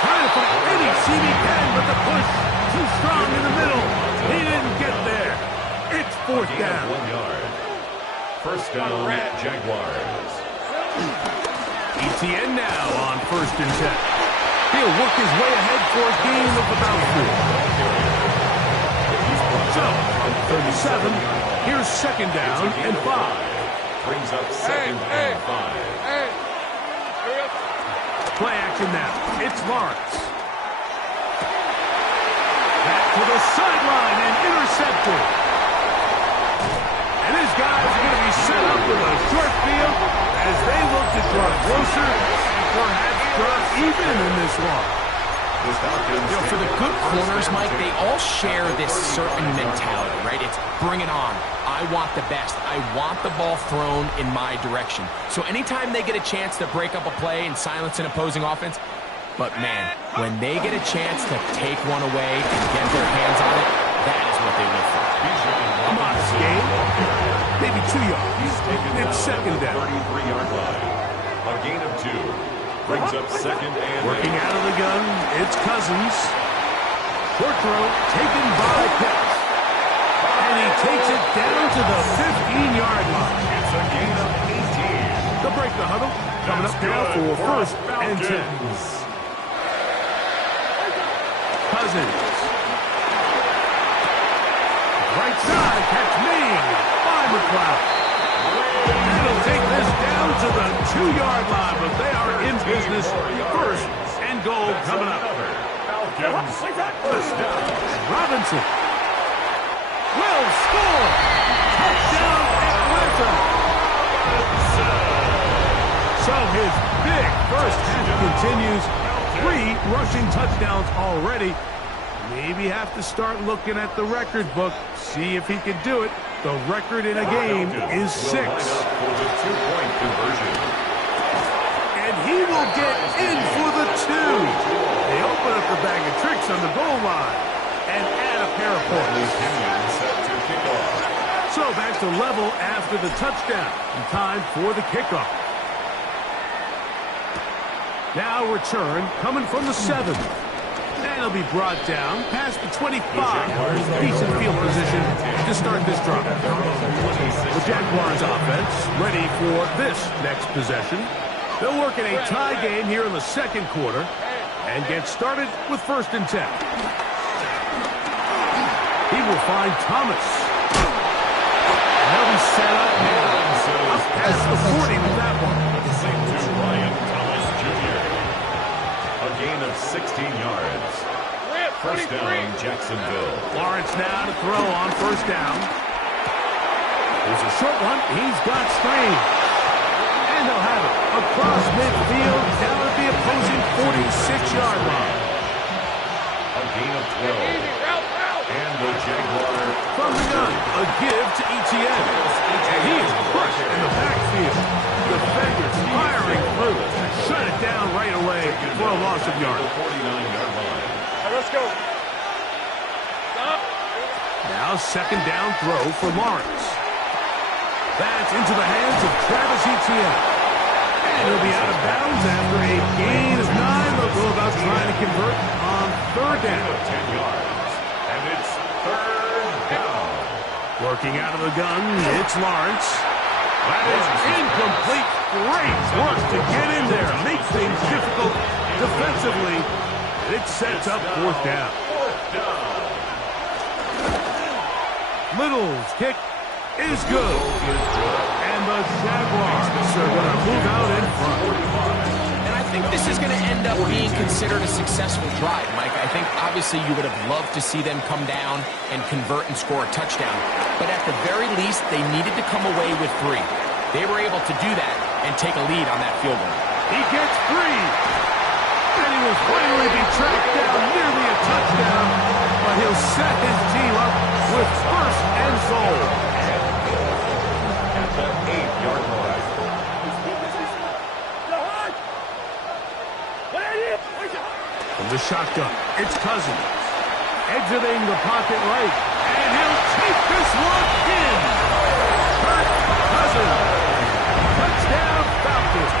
Trying to find any seam he can, but the push too strong in the middle. He didn't get there. It's 4th down. 1 yard. 1st down, Jaguars. ETN now on 1st and 10. He'll work his way ahead for a gain of about 4. So, from 37, here's 2nd down and 5. Brings up 2nd and 5. Play action now. It's Lawrence. Back to the sideline and intercepted. And his guys are going to be set up with a short field as they look to draw closer and perhaps draw even in this one. For the good corners, Mike, they all share this certain mentality, right? It's bring it on. I want the best. I want the ball thrown in my direction. So anytime they get a chance to break up a play and silence an opposing offense, but man, when they get a chance to take one away and get their hands on it, that is what they live for. Come on, game. Maybe 2 yards. It's 2nd down. 33-yard line. A gain of 2. Brings up 2nd and 8. Working out of the gun, it's Cousins. Short throw taken by Pitts. And he takes it down to the 15-yard line. It's a gain of 18. They'll break the huddle. Coming up now for 1st and 10. Cousins. Right side, catch made by McLeod. And he'll take this down to the 2-yard line, but they are in business. 1st and goal coming up. Falcons, 1st down. Robinson will score. Touchdown, Atlanta. So his big first half continues. 3 rushing touchdowns already. Maybe have to start looking at the record book, see if he can do it. The record in a game is 6. For the 2-point conversion. And he will get in for the 2. They open up the bag of tricks on the goal line and add a pair of points. Set to kick off. So back to level after the touchdown. And time for the kickoff. Now return coming from the 7. And he'll be brought down past the 25. Decent field position to start this drive. The Jaguars offense ready for this next possession. They'll work in a tie game here in the 2nd quarter and get started with 1st and 10. He will find Thomas. And they'll be set up now. Up past the 40 with that one. To Ryan Thomas Jr. A gain of 16 yards. 1st down, Jacksonville. Lawrence now to throw on 1st down. There's a short one. He's got Strange. And they'll have it across midfield down at the opposing 46-yard line. A gain of 12. And the Jaguar From the gun, a give to ETN. And he is crushed in the backfield. Defenders firing through. Shut it down right away for a loss of yards. 49-yard line. Let's go. Now 2nd down throw for Lawrence. That's into the hands of Travis Etienne. And he'll be out of bounds after a gain of 9. They'll go about trying to convert on 3rd down. 10 yards. And it's 3rd down. Working out of the gun, it's Lawrence. That is incomplete. Great work to get in there. Make things difficult defensively. It sets up 4th down. Little's kick is good. And the Jaguars are going to move out in front. And I think this is going to end up being considered a successful drive, Mike. I think obviously you would have loved to see them come down and convert and score a touchdown. But at the very least, they needed to come away with 3. They were able to do that and take a lead on that field goal. He gets 3. And he will finally be tracked down, nearly a touchdown. But he'll set his team up with 1st and goal. At the 8-yard line. From the shotgun, it's Cousins. Exiting the pocket right. And he'll take this one in. Kirk Cousins. Touchdown, Falcons.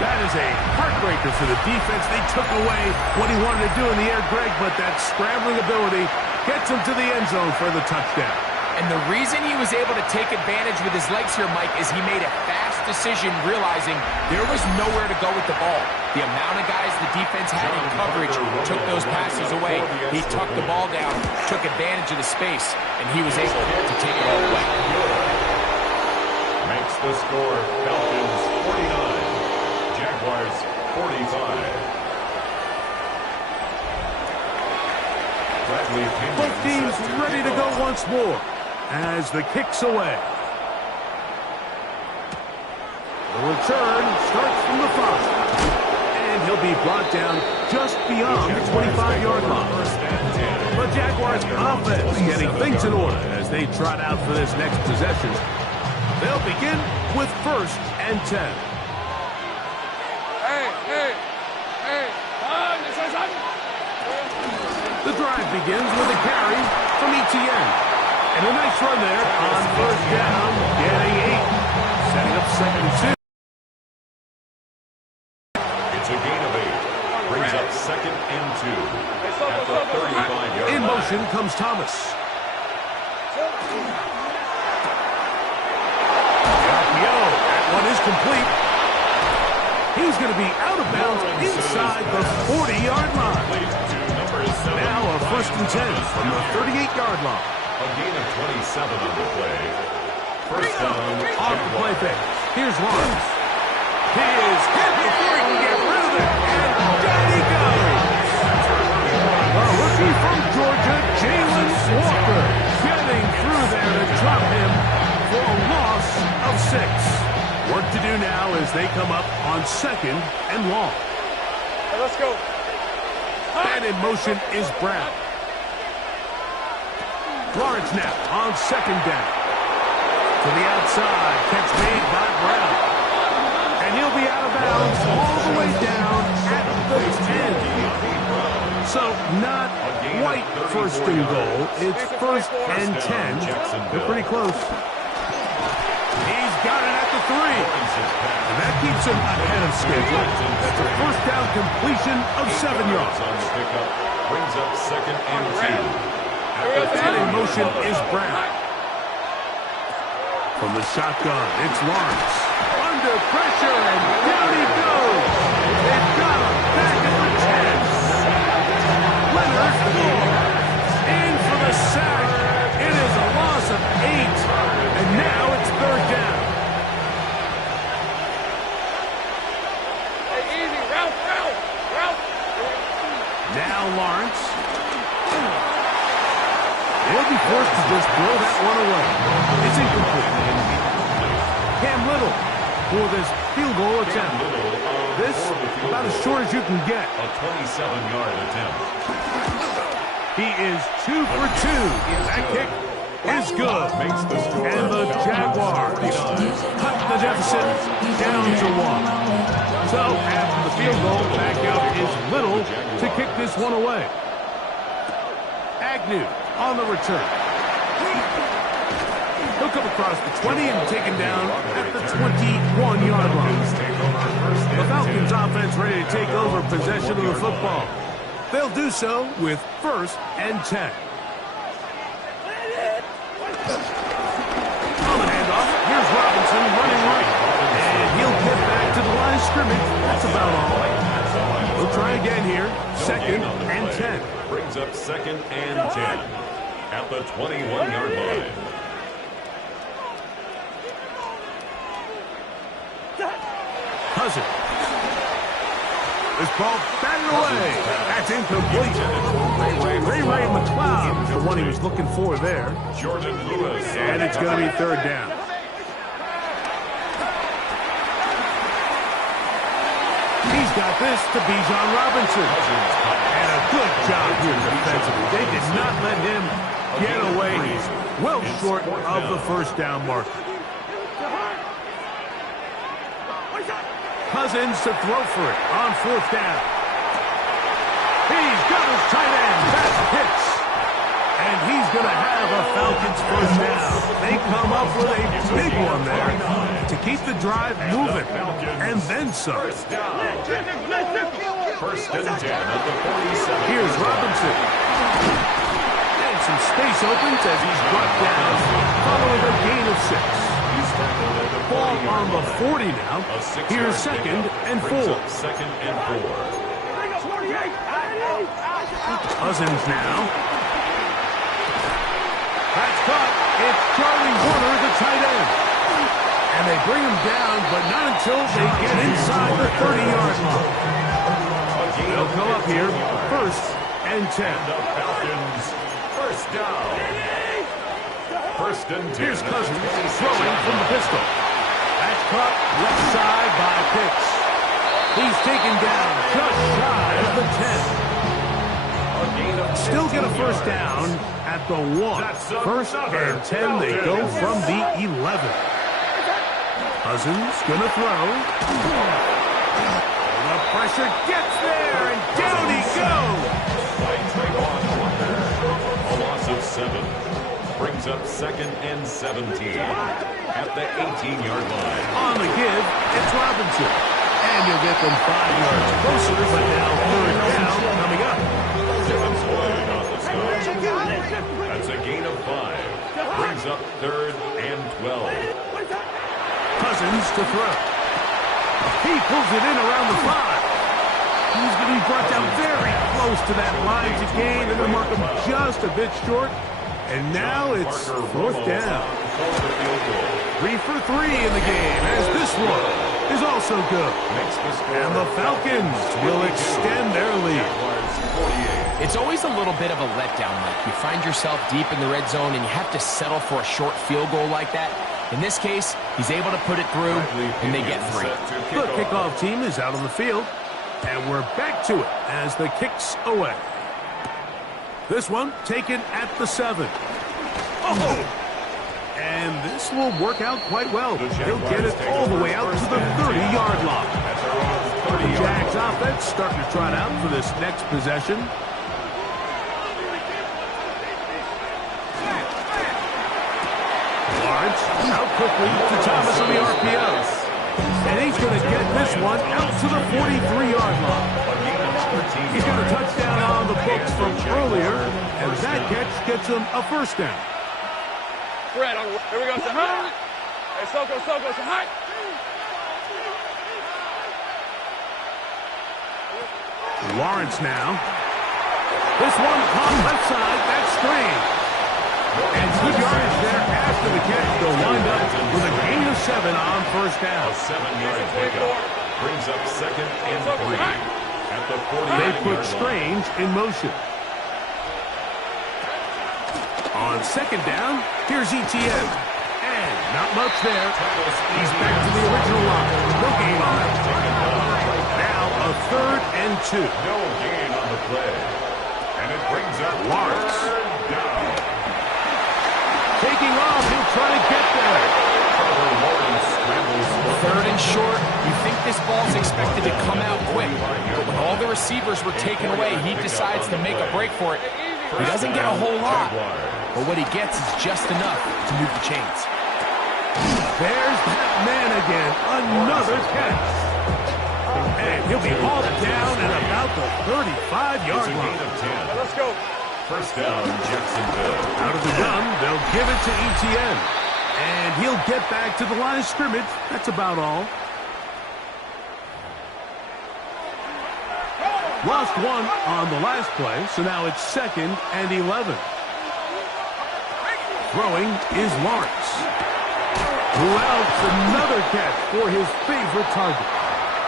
That is a heartbreaker for the defense. They took away what he wanted to do in the air, Greg, but that scrambling ability gets him to the end zone for the touchdown. And the reason he was able to take advantage with his legs here, Mike, is he made a fast decision realizing there was nowhere to go with the ball. The amount of guys the defense had in coverage took those passes away. He tucked the ball down, took advantage of the space, and he was able to take it all away. Makes the score Falcons 49, Jaguars 45. Both teams ready to go once more as the kick's away. The return starts from the 5. And he'll be brought down just beyond the 25-yard line. The Jaguars offense getting things in order as they trot out for this next possession. They'll begin with 1st and 10. The drive begins with a carry from Etienne. And a nice run there on 1st down, getting 8. Setting up 2nd and 2. It's a gain of 8. Brings up 2nd and 2. At the 35-yard line. In motion comes Thomas. That one is complete. He's going to be out of bounds inside the 40-yard line. Now a 1st and 10 from the 38-yard line. A gain of 27 on the play. 1st down. Off the play fake. Here's Lawrence. He is hit before he can get rid of it. And down he goes. A rookie from Georgia, Jalen Walker, getting through there to drop him for a loss of 6. Work to do now as they come up on 2nd and long. Let's go. And in motion is Brown. Lawrence now on 2nd down. To the outside, catch made by Brown. And he'll be out of bounds all the way down at the 10. So not quite 1st and goal. It's 1st and 10. They're pretty close. He's got it at the 3. And that keeps him ahead of schedule. That's a 1st down completion of 7 yards. On the pickup, brings up 2nd and 2. And in motion is Brown. From the shotgun, it's Lawrence. Under pressure, and down he goes. They've got him back at the 10. Leonard in for the sack. It is a loss of 8. And now it's 3rd down. Easy, Ralph. Now Lawrence. He'll be forced to just throw that one away. It's incomplete. Cam Little for this field goal attempt. This about as short as you can get. A 27-yard attempt. He is 2 for 2. That kick is good. And the Jaguars cut the deficit down to 1. So after the field goal, back out is Little to kick this one away. Agnew on the return. He'll come across the 20 and taken down at the 21-yard line. The Falcons offense ready to take over possession of the football. They'll do so with 1st and 10. On the handoff, here's Robinson running right. And he'll get back to the line of scrimmage. That's about all. We'll try again here. 2nd and 10. Brings up 2nd and 10. At the 21-yard line. Cousins. This ball batted away. That's incomplete. Ray McLeod is the one he was looking for there. Jordan Lewis. And it's going to be 3rd down. He's got this to Bijan Robinson. And a good job here defensively. They did not let him get away. He's well short of the 1st down mark. Cousins to throw for it on 4th down. He's got his tight end. That hits. And he's going to have a Falcons 1st down. They come up with a big one there to keep the drive moving. And then some. 1st and 10 at the 47. Here's Robinson. And some space opens as he's brought down following a gain of 6. Ball on the 40 now. Here's 2nd and 4. Second and 4. Cousins now. That's caught. It's Charlie Warner, the tight end. And they bring him down, but not until they get inside the 30-yard line. They'll go up here, 1st and 10. The Falcons, first down. 1st and 10. Here's Cousins throwing from the pistol. That's caught left side by Pitts. He's taken down just shy of the 10. Still get a first down at the 1. 1st and 10. They go from the 11. Cousins gonna throw. The pressure gets there, and down he goes. A loss of 7. Brings up 2nd and 17 at the 18-yard line. On the give, it's Robinson. And you'll get them 5 yards closer, but now 3rd down coming up. Gibbons holding on the stop. That's a gain of 5. Brings up 3rd and 12. Cousins to throw. He pulls it in around the 5. He's going to be brought down very close to that line to gain. They're going to mark him just a bit short. And now it's 4th down. 3 for 3 in the game, as this one is also good. And the Falcons will extend their lead. It's always a little bit of a letdown, Mike. You find yourself deep in the red zone, and you have to settle for a short field goal like that. In this case, he's able to put it through, and they get 3. The kickoff team is out on the field, and we're back to it as the kick's away. This one taken at the 7. Oh! And this will work out quite well. He'll get it all the way out to the 30-yard line. The Jags offense starting to trot out for this next possession. Lawrence out quickly to Thomas on the RPO. And he's going to get this one out to the 43-yard line. He's got a touchdown on the books from earlier, and that catch gets him a first down. Fred, here we go. Say hi. Hey, Soko, say hi. Lawrence now. This one on left side, that's screen. And good yardage there after the catch. They'll wind up with a gain of 7 on first down. A 7-yard pickup brings up 2nd and 3 at the 40-yard They put line. Strange in motion. On 2nd down, here's ETN. And not much there. He's back to the original line. No gain on that. Now a 3rd and 2. No gain on the play. And it brings up Lawrence. 3rd down. Taking off, he'll try to get there. Lawrence scrambles. 3rd and short. You think this ball's expected to come out quick. But when all the receivers were taken away, he decides to make a break for it. He doesn't get a whole lot, but what he gets is just enough to move the chains. There's that man again. Another catch. And he'll be hauled down at about the 35-yard line. Let's go. First down, Jacksonville. Out of the gun, they'll give it to ETN. And he'll get back to the line of scrimmage. That's about all. Lost 1 on the last play, so now it's 2nd and 11. Throwing is Lawrence. Who else? Another catch for his favorite target.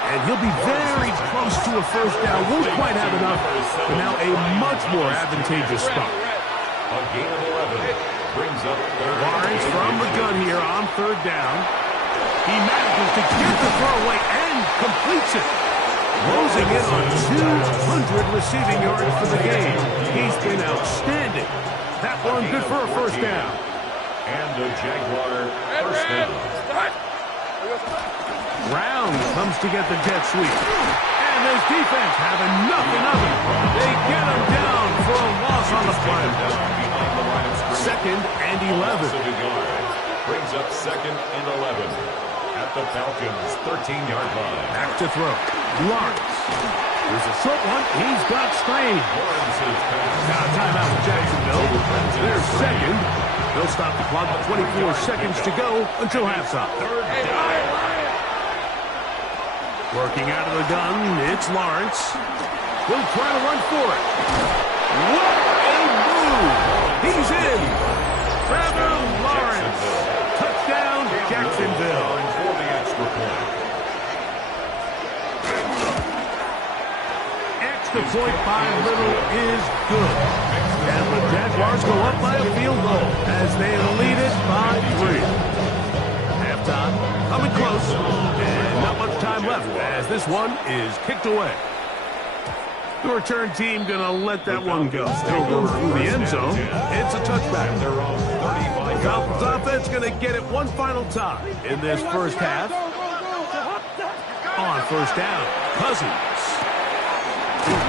And he'll be very close to a first down. Won't quite have enough, but now a much more advantageous spot. A gain of 11 brings up 3rd. Lawrence from the gun here on 3rd down. He manages to get the throw away and completes it. Closing in on 200 receiving yards for the game. He's been outstanding. That one good for a first down. And a Jaguar first down. Brown comes to get the jet sweep. And his defense having nothing of it. They get him down for a loss on the play. 2nd and 11. Brings up 2nd and 11 at the Falcons' 13-yard line. Back to throw. Lawrence. There's a short one. He's got strain. Now timeout with Jacksonville. They're second. They'll stop the clock with 24 seconds to go until halftime. Working out of the gun, it's Lawrence. He'll try to run for it. What a move! He's in. Trevor Lawrence. Touchdown, Jacksonville. For the extra point. Extra point by Little is good. And the Jaguars go up by a field goal as they lead it by 3. Halftime coming close, and not much time left as this one is kicked away. The return team going to let that one go. Still goes through the end zone. It's a touchback. Falcons offense going to get it one final time in this first half. On first down, Cousins.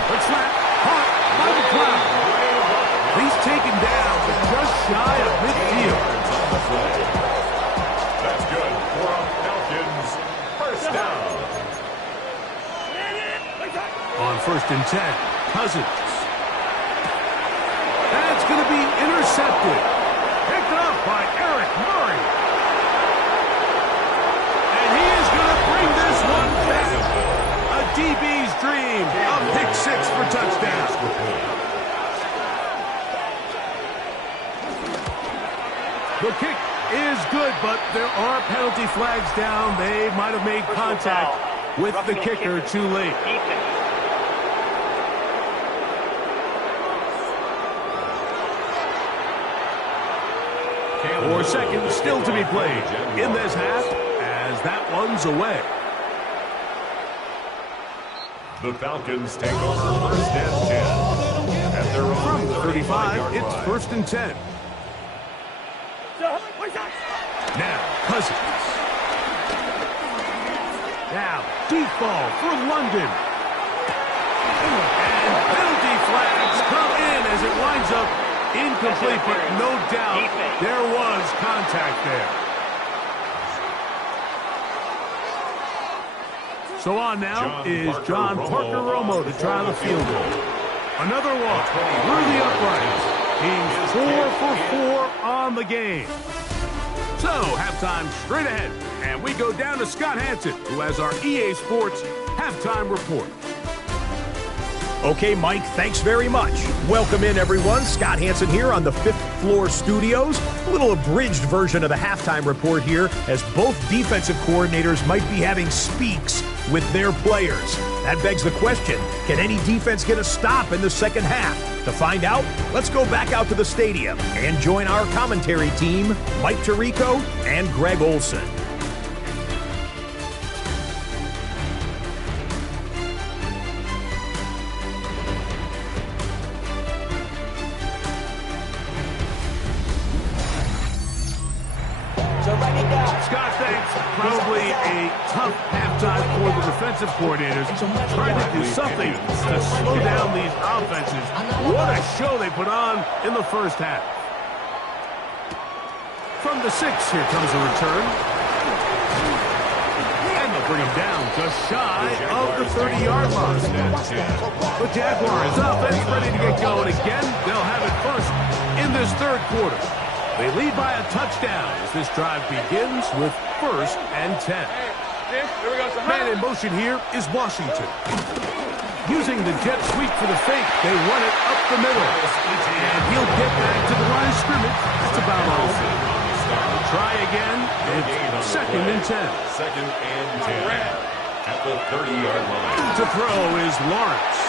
Looks flat, caught by the cloud. He's taken down just shy of midfield. That's good for a Falcons first down. On first and 10, Cousins. That's going to be intercepted. Picked up by Eric Murray. And he is going to bring this one back. A DB's dream. A pick 6 for touchdown. The kick is good, but there are penalty flags down. They might have made contact with the kicker too late. 4 seconds still to be played in this half as that one's away. The Falcons take over first and 10. At their own From the 35, 35-yard it's line. first and 10. Now, Cousins. Now, deep ball for London. And penalty flags come in as it winds up incomplete, but no doubt there was contact there. So on now is John Parker Romo to try the field goal. Another one through the uprights. He's 4 for 4 on the game. So, halftime straight ahead, and we go down to Scott Hansen, who has our EA Sports halftime report. Okay, Mike, thanks very much. Welcome in, everyone. Scott Hansen here on the 5th floor studios. A little abridged version of the halftime report here, as both defensive coordinators might be having speaks with their players. That begs the question, can any defense get a stop in the second half? To find out, let's go back out to the stadium and join our commentary team, Mike Tirico and Greg Olson. Scott, thanks. Probably a tough halftime for the defensive coordinators. Trying to do something to slow down these offenses. What a show they put on in the first half. From the 6, here comes a return. And they'll bring him down just shy of the 30-yard line. The Jaguars offense ready to get going again. They'll have it first in this third quarter. They lead by a touchdown as this drive begins with first and 10. Man in motion here is Washington. Using the jet sweep for the fake, they run it up the middle. And he'll get back to the line of scrimmage. That's about all. Try again. It's second and 10. Second and 10 at the 30-yard line. To throw is Lawrence.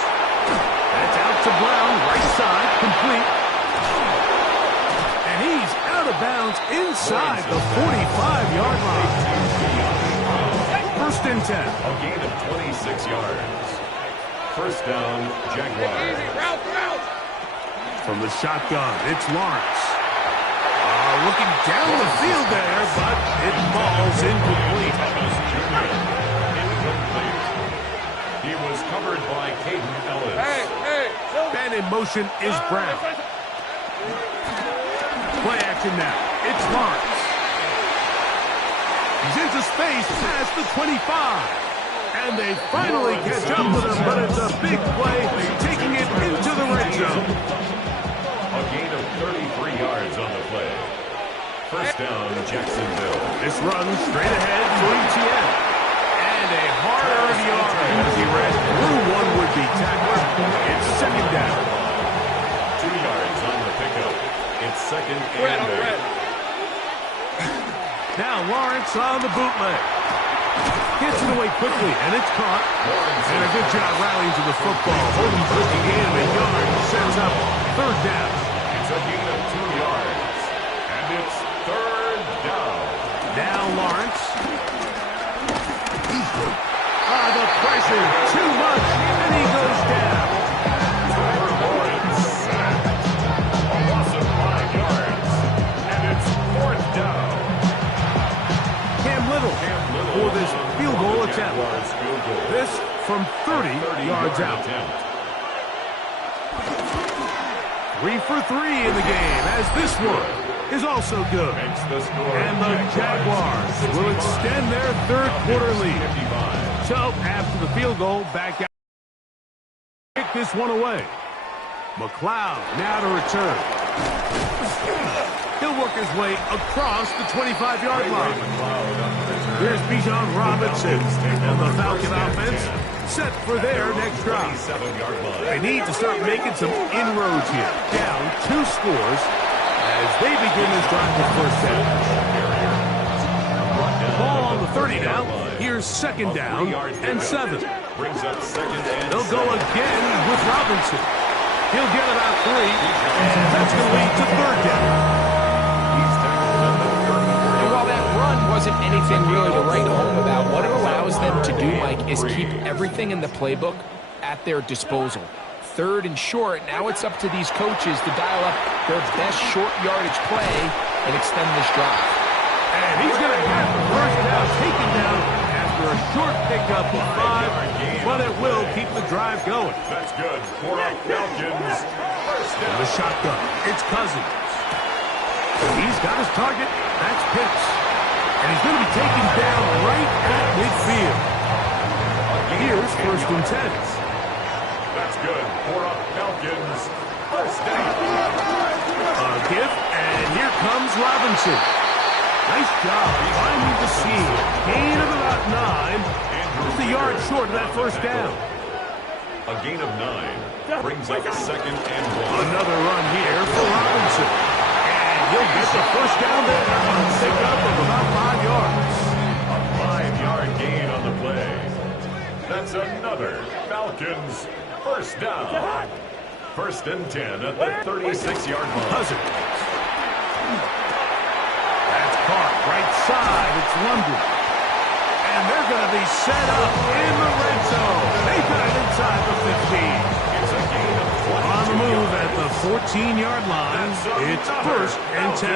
That's out to Brown, right side, complete. And he's out of bounds inside the 45-yard line. First and 10. A gain of 26 yards. First down, Jaguars. From the shotgun, it's Lawrence. Looking down the field there, but it falls incomplete. He was covered by Caden Ellis. Man in motion is Brown. Play action now. It's Lawrence. He's into space past the 25. And they finally catch up with him, but it's a big play, taking it into the red zone. A gain of 33 yards on the play. First down, Jacksonville. This run straight ahead for ETN. And a hard-earned yard as he ran through one would-be tackler. It's second down. 2 yards on the pickup. It's second and 8. Now Lawrence on the bootleg. Gets it away quickly, and it's caught. And a good job rallying to the football. Holding took the gain of a yard. Sets up third down. It's a gain of 2 yards. And it's third down. Now Lawrence. The pressure, too much, and he goes down. Lawrence sacked. A loss of 5 yards. And it's fourth down. Cam Little for this field goal attempt. This from 30 yards out. 3 for 3 in the game, as this one is also good. And the Jaguars will extend their third quarter lead. So, after the field goal, back out. Kick this one away. McLeod now to return. He'll work his way across the 25-yard line. Here's Bijan Robinson and the Falcon offense set for their next drive. They need to start making some inroads here. Down 2 scores as they begin this drive with first down. Ball on the 30 now. Here's second down and 7. They'll go again with Robinson. He'll get about 3, and that's going to lead to third down. And while that run wasn't anything really to write home about, what it allows them to do, Mike, is keep everything in the playbook at their disposal. Third and short, now it's up to these coaches to dial up their best short yardage play and extend this drive. And he's going to have the first down taken down after a short pickup of 5, but it will keep the drive going. That's good for our Falcons. First down. The shotgun. It's Cousins. He's got his target. That's Pitts. And he's going to be taken down right at midfield. Here's first and 10. That's good for our Falcons. First down. A gift, and here comes Robinson. Nice job finding the seam. Gain of about 9. Just a yard short of that first down. A gain of 9 brings up second and 1. Another run here for Robinson. And he'll get the first down there on a pickup of about 5 yards. A 5-yard gain on the play. That's another Falcons first down. First and 10 at the 36-yard line. Cousins. That's caught right side. It's London. And they're going to be set up in the red zone. They got it inside the 15. It's a gain of 22. On the move at the 14-yard line. It's first and 10.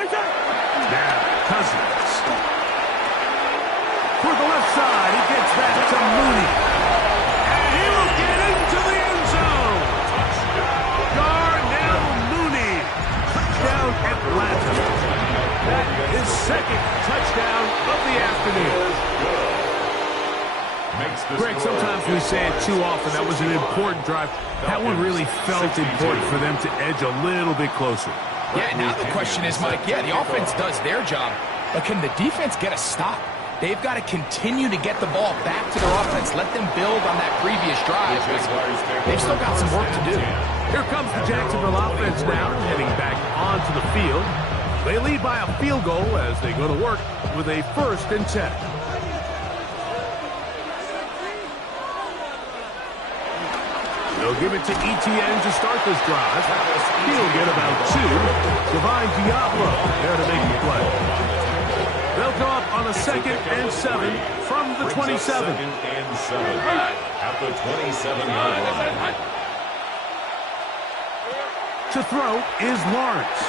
Now, Cousins. For the left side, he gets that to Mooney. And he will get into the end zone. Darnell Mooney. Touchdown Atlanta. That is second touchdown of the afternoon. Greg, sometimes we say it too often. That was an important drive. That one really felt important for them to edge a little bit closer. Yeah, now the question is, Mike, the offense does their job, but can the defense get a stop? They've got to continue to get the ball back to their offense. Let them build on that previous drive. They've still got some work to do. Here comes the Jacksonville offense now, heading back onto the field. They lead by a field goal as they go to work with a first and 10. They'll give it to ETN to start this drive. He'll get about 2. Divine Diablo there to make the play. They'll go up on a second and 7 from the 27. Second and 7 at the 27-yard line. To throw is Lawrence.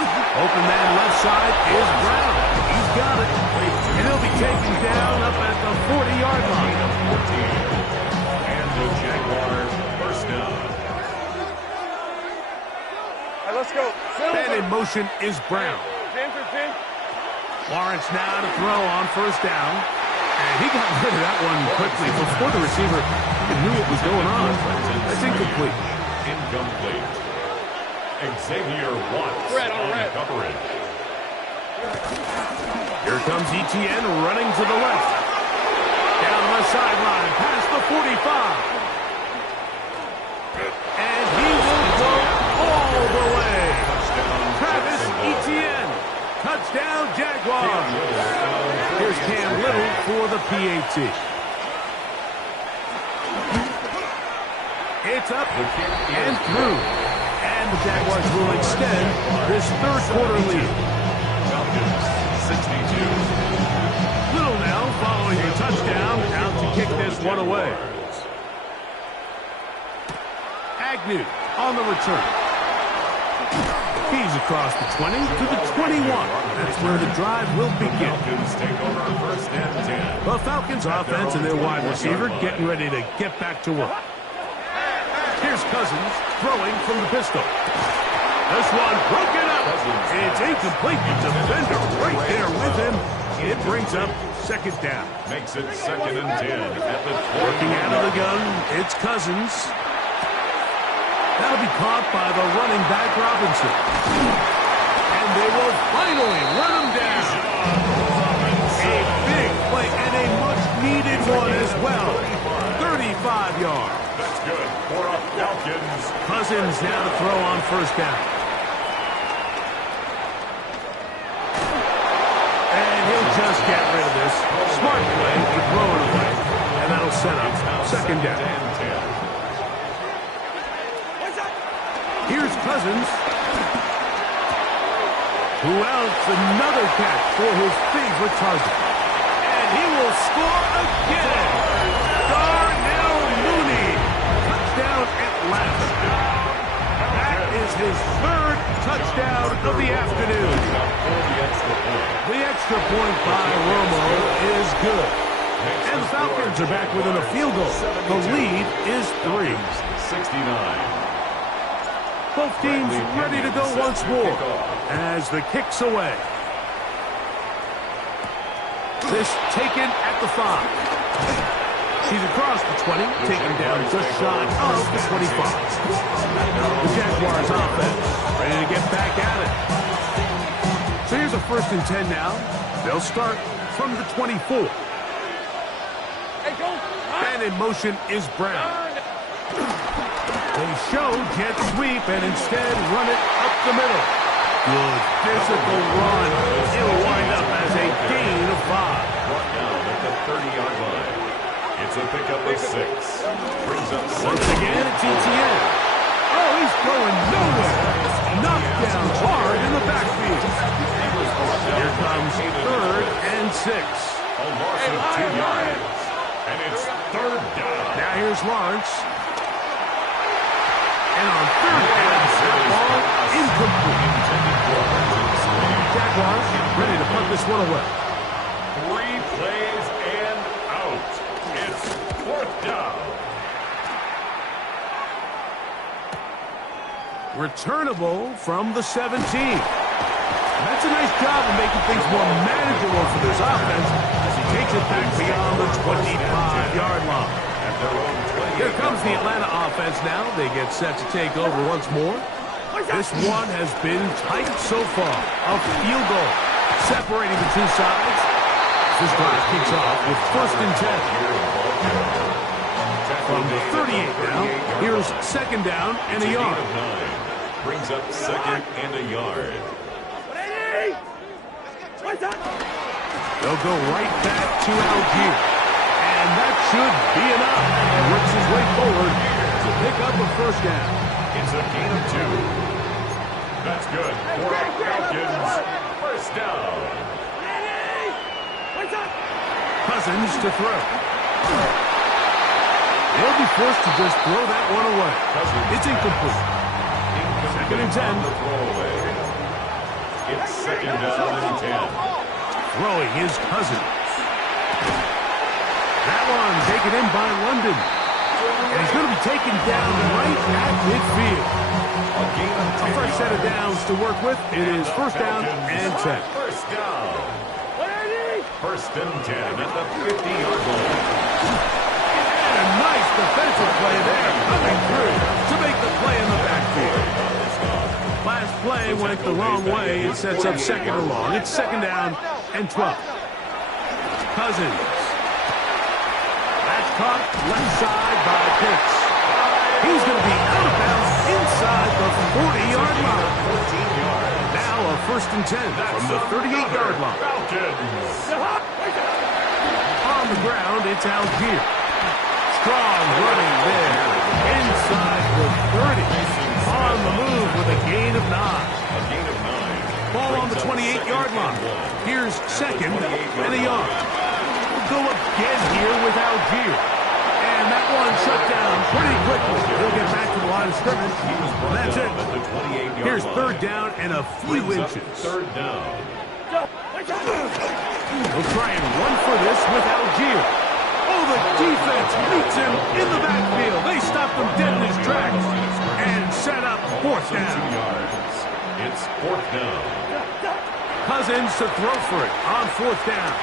Open man left side is Brown. He's got it. And he'll be taken down up at the 40-yard line. And the Jaguars first down. Hey, let's go. And in motion is Brown. 10, 15. Lawrence now to throw on first down. And he got rid of that one quickly before the receiver even knew what was going on. That's incomplete. Incomplete. Xavier Watts on coverage. Here comes Etienne running to the left. Down the sideline, past the 45. And he will go all the way. Travis Etienne. Touchdown, Jaguars. Here's Cam Little for the PAT. It's up and through. And the Jaguars will extend this third quarter lead. Falcons 62. Little now following the touchdown, out to kick this one away. Agnew on the return. He's across the 20 to the 21. That's where the drive will begin. Falcons take over first and 10. The Falcons offense and their wide receiver getting ready to get back to work. Here's Cousins throwing from the pistol. This one broken up. It's incomplete. The defender right there with him. It brings up second down. Makes it second and 10 at the 40. Working out of the gun, it's Cousins. That'll be caught by the running back Robinson. And they will finally run him down. A big play and a much-needed one as well. 35 yards. That's good for a Falcons. Cousins now to throw on first down. And he'll just get rid of this. Smart play to throw it away. And that'll set up second down. Here's Cousins. Who else? Another catch for his favorite target. And he will score again. Darnell Mooney. Touchdown at last. That is his third touchdown of the afternoon. The extra point by Romo is good. And the Falcons are back within a field goal. The lead is 3. 69. Both teams ready to go once more as the kick's away. This taken at the 5. He's across the 20, taken down just shy of the 25. The Jaguars offense ready to get back at it. So here's a first and 10 now. They'll start from the 24. And in motion is Brown. They show jet sweep and instead run it up the middle. Good physical run. It'll wind up as a gain of 5. Brought down at the 30-yard line. It's a pickup of 6. Brings up 7. Once again, it's Etienne. Oh, he's going nowhere. Knocked down hard in the backfield. Here comes third and 6. A loss of 2 yards. And it's third down. Now here's Lawrence. And on third down, ball incomplete. Jaguars ready to punt this one away. 3 plays and out. It's fourth down. Returnable from the 17. That's a nice job of making things more manageable for this offense as he takes it back beyond the 25-yard line. Here comes the Atlanta offense now. They get set to take over once more. This one has been tight so far. A field goal separating the two sides. This drive kicks off with first and 10. From the 38 now, here's second down and a yard. Brings up second and a yard. They'll go right back to Algier. And that should be enough. Works his way forward to pick up a first down. It's a gain of 2. That's good for the Falcons. First down. Cousins to throw. They'll be forced to just throw that one away. It's incomplete. Second and 10. It's second down and 10. Throwing his Cousins. That one taken in by London. And he's going to be taken down right at midfield. A fresh set of downs to work with. It is first down and 10. First down. First and 10 at the 50-yard line. And a nice defensive play there, coming through to make the play in the backfield. Last play went the wrong way. It sets up second and long. It's second down and 12. Cousins. That's caught left side by Pitts. He's going to be out of bounds inside the 40-yard line. 14 yards. Now a first and 10 from the 38-yard line. Falcons. On the ground, it's Algier. Strong running there. Inside the 30. On the move with a gain of 9. A gain of 9. Ball on the 28-yard line. Here's second and a yard. We'll go again here with Algier. And that one shut down pretty quickly. He'll get back to the line of scrimmage. And that's it. Here's third down and a few inches. Third down. We'll try and run for this with Algier. Oh, the defense meets him in the backfield. They stopped him dead in his tracks and set up fourth down. 2 yards. It's fourth down. Cousins to throw for it on fourth down.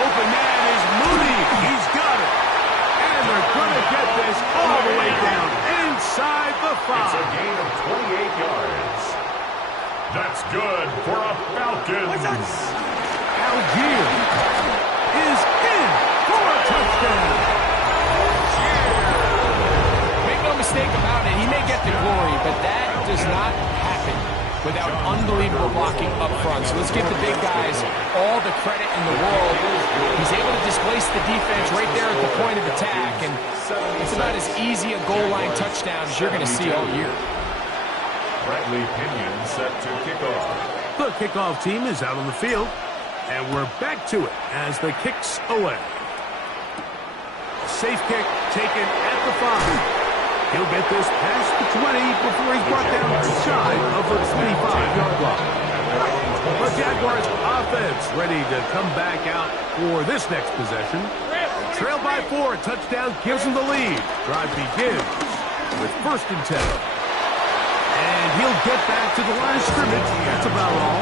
Open man is Mooney. He's got it. And they're going to get this all the way down inside the 5. It's a gain of 28 yards. That's good for a Falcons. Algier is in for a touchdown. Make no mistake about it, he may get the glory, but that does not happen without unbelievable blocking up front. So let's give the big guys all the credit in the world. He's able to displace the defense right there at the point of attack, and it's about as easy a goal line touchdown as you're going to see all year. Bradley Pinion set to kick off. The kickoff team is out on the field, and we're back to it as the kick's away. Safe kick taken at the 5. He'll get this past the 20 before he's brought down shy of the 25-yard line. The Jaguars offense ready to come back out for this next possession. Trailed by 4, touchdown gives them the lead. Drive begins with first and 10. And he'll get back to the line of scrimmage. That's about all.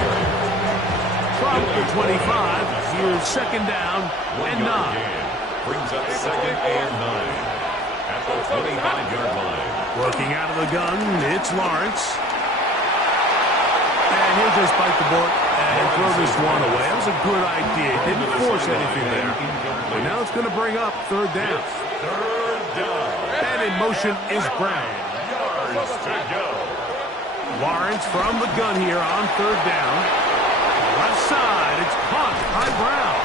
From the 25, here's second down and 9. Brings up second and 9. At the 25-yard line. Working out of the gun, it's Lawrence. And he'll just bite the bullet and throw this one away. That was a good idea. Didn't force anything there. But now it's going to bring up third down. Third down. And in motion is Brown. Yards to go. Lawrence from the gun here on third down. Left side, it's caught by Brown.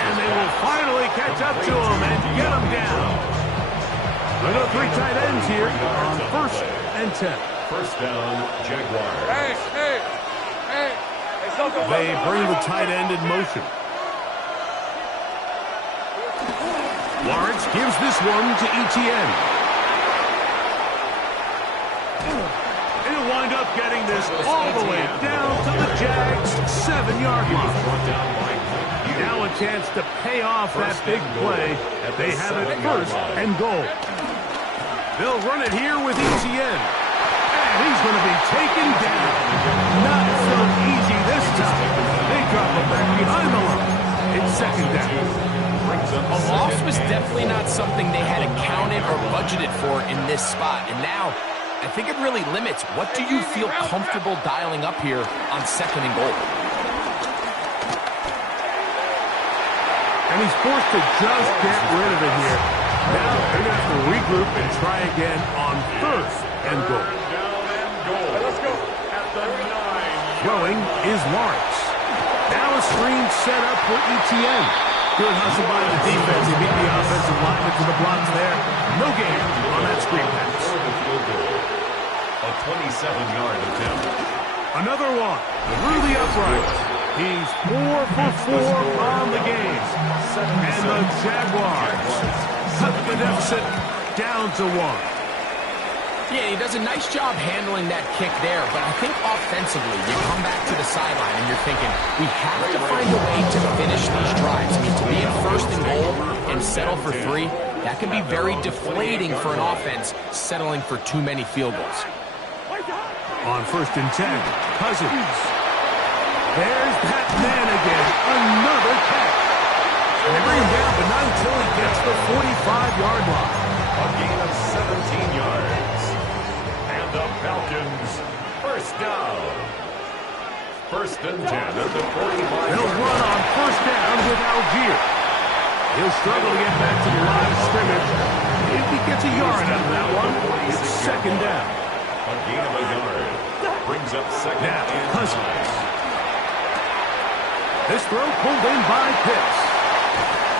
And they will finally catch up to him and get him down. We've got 3 tight ends here on first and 10. First down, Jaguars. They bring the tight end in motion. Lawrence gives this one to Etienne. And he'll wind up getting this all the way down to the Jags' 7-yard line. Now a chance to pay off that big play. They have it first and goal. They'll run it here with Etienne. And he's going to be taken down. Not so easy this time. They drop him back behind the line. It's second down. A loss was definitely not something they had accounted or budgeted for in this spot. And now, I think it really limits what do you feel comfortable dialing up here on second and goal. And he's forced to just get rid of it here. Now they're going to have to regroup and try again on third and goal. Let's go. At the 9. Throwing is Lawrence. Now a screen set up for Etienne. Good hustle by the defense. He beat the offensive lineman to the blocks there. No gain on that screen pass. A 27-yard attempt. Another one through the uprights. He's 4 for 4 on the game. And the Jaguars cut the deficit down to 1. Yeah, he does a nice job handling that kick there, but I think offensively, you come back to the sideline and you're thinking, we have to find a way to finish these drives. I mean, to be in first and goal and settle for 3, that can be very deflating for an offense settling for too many field goals. On first and 10, Cousins. There's that man again. Another catch. And they bring him down, but not until he gets the 45-yard line. A gain of 17 yards. And the Falcons, first down. First and 10 at the 45. They'll run on first down with Algier. He'll struggle to get back to the line of scrimmage. If he gets a yard out of that one, it's second down. A gain of a yard. Brings up second Now, and Cousins. This throw pulled in by Pitts.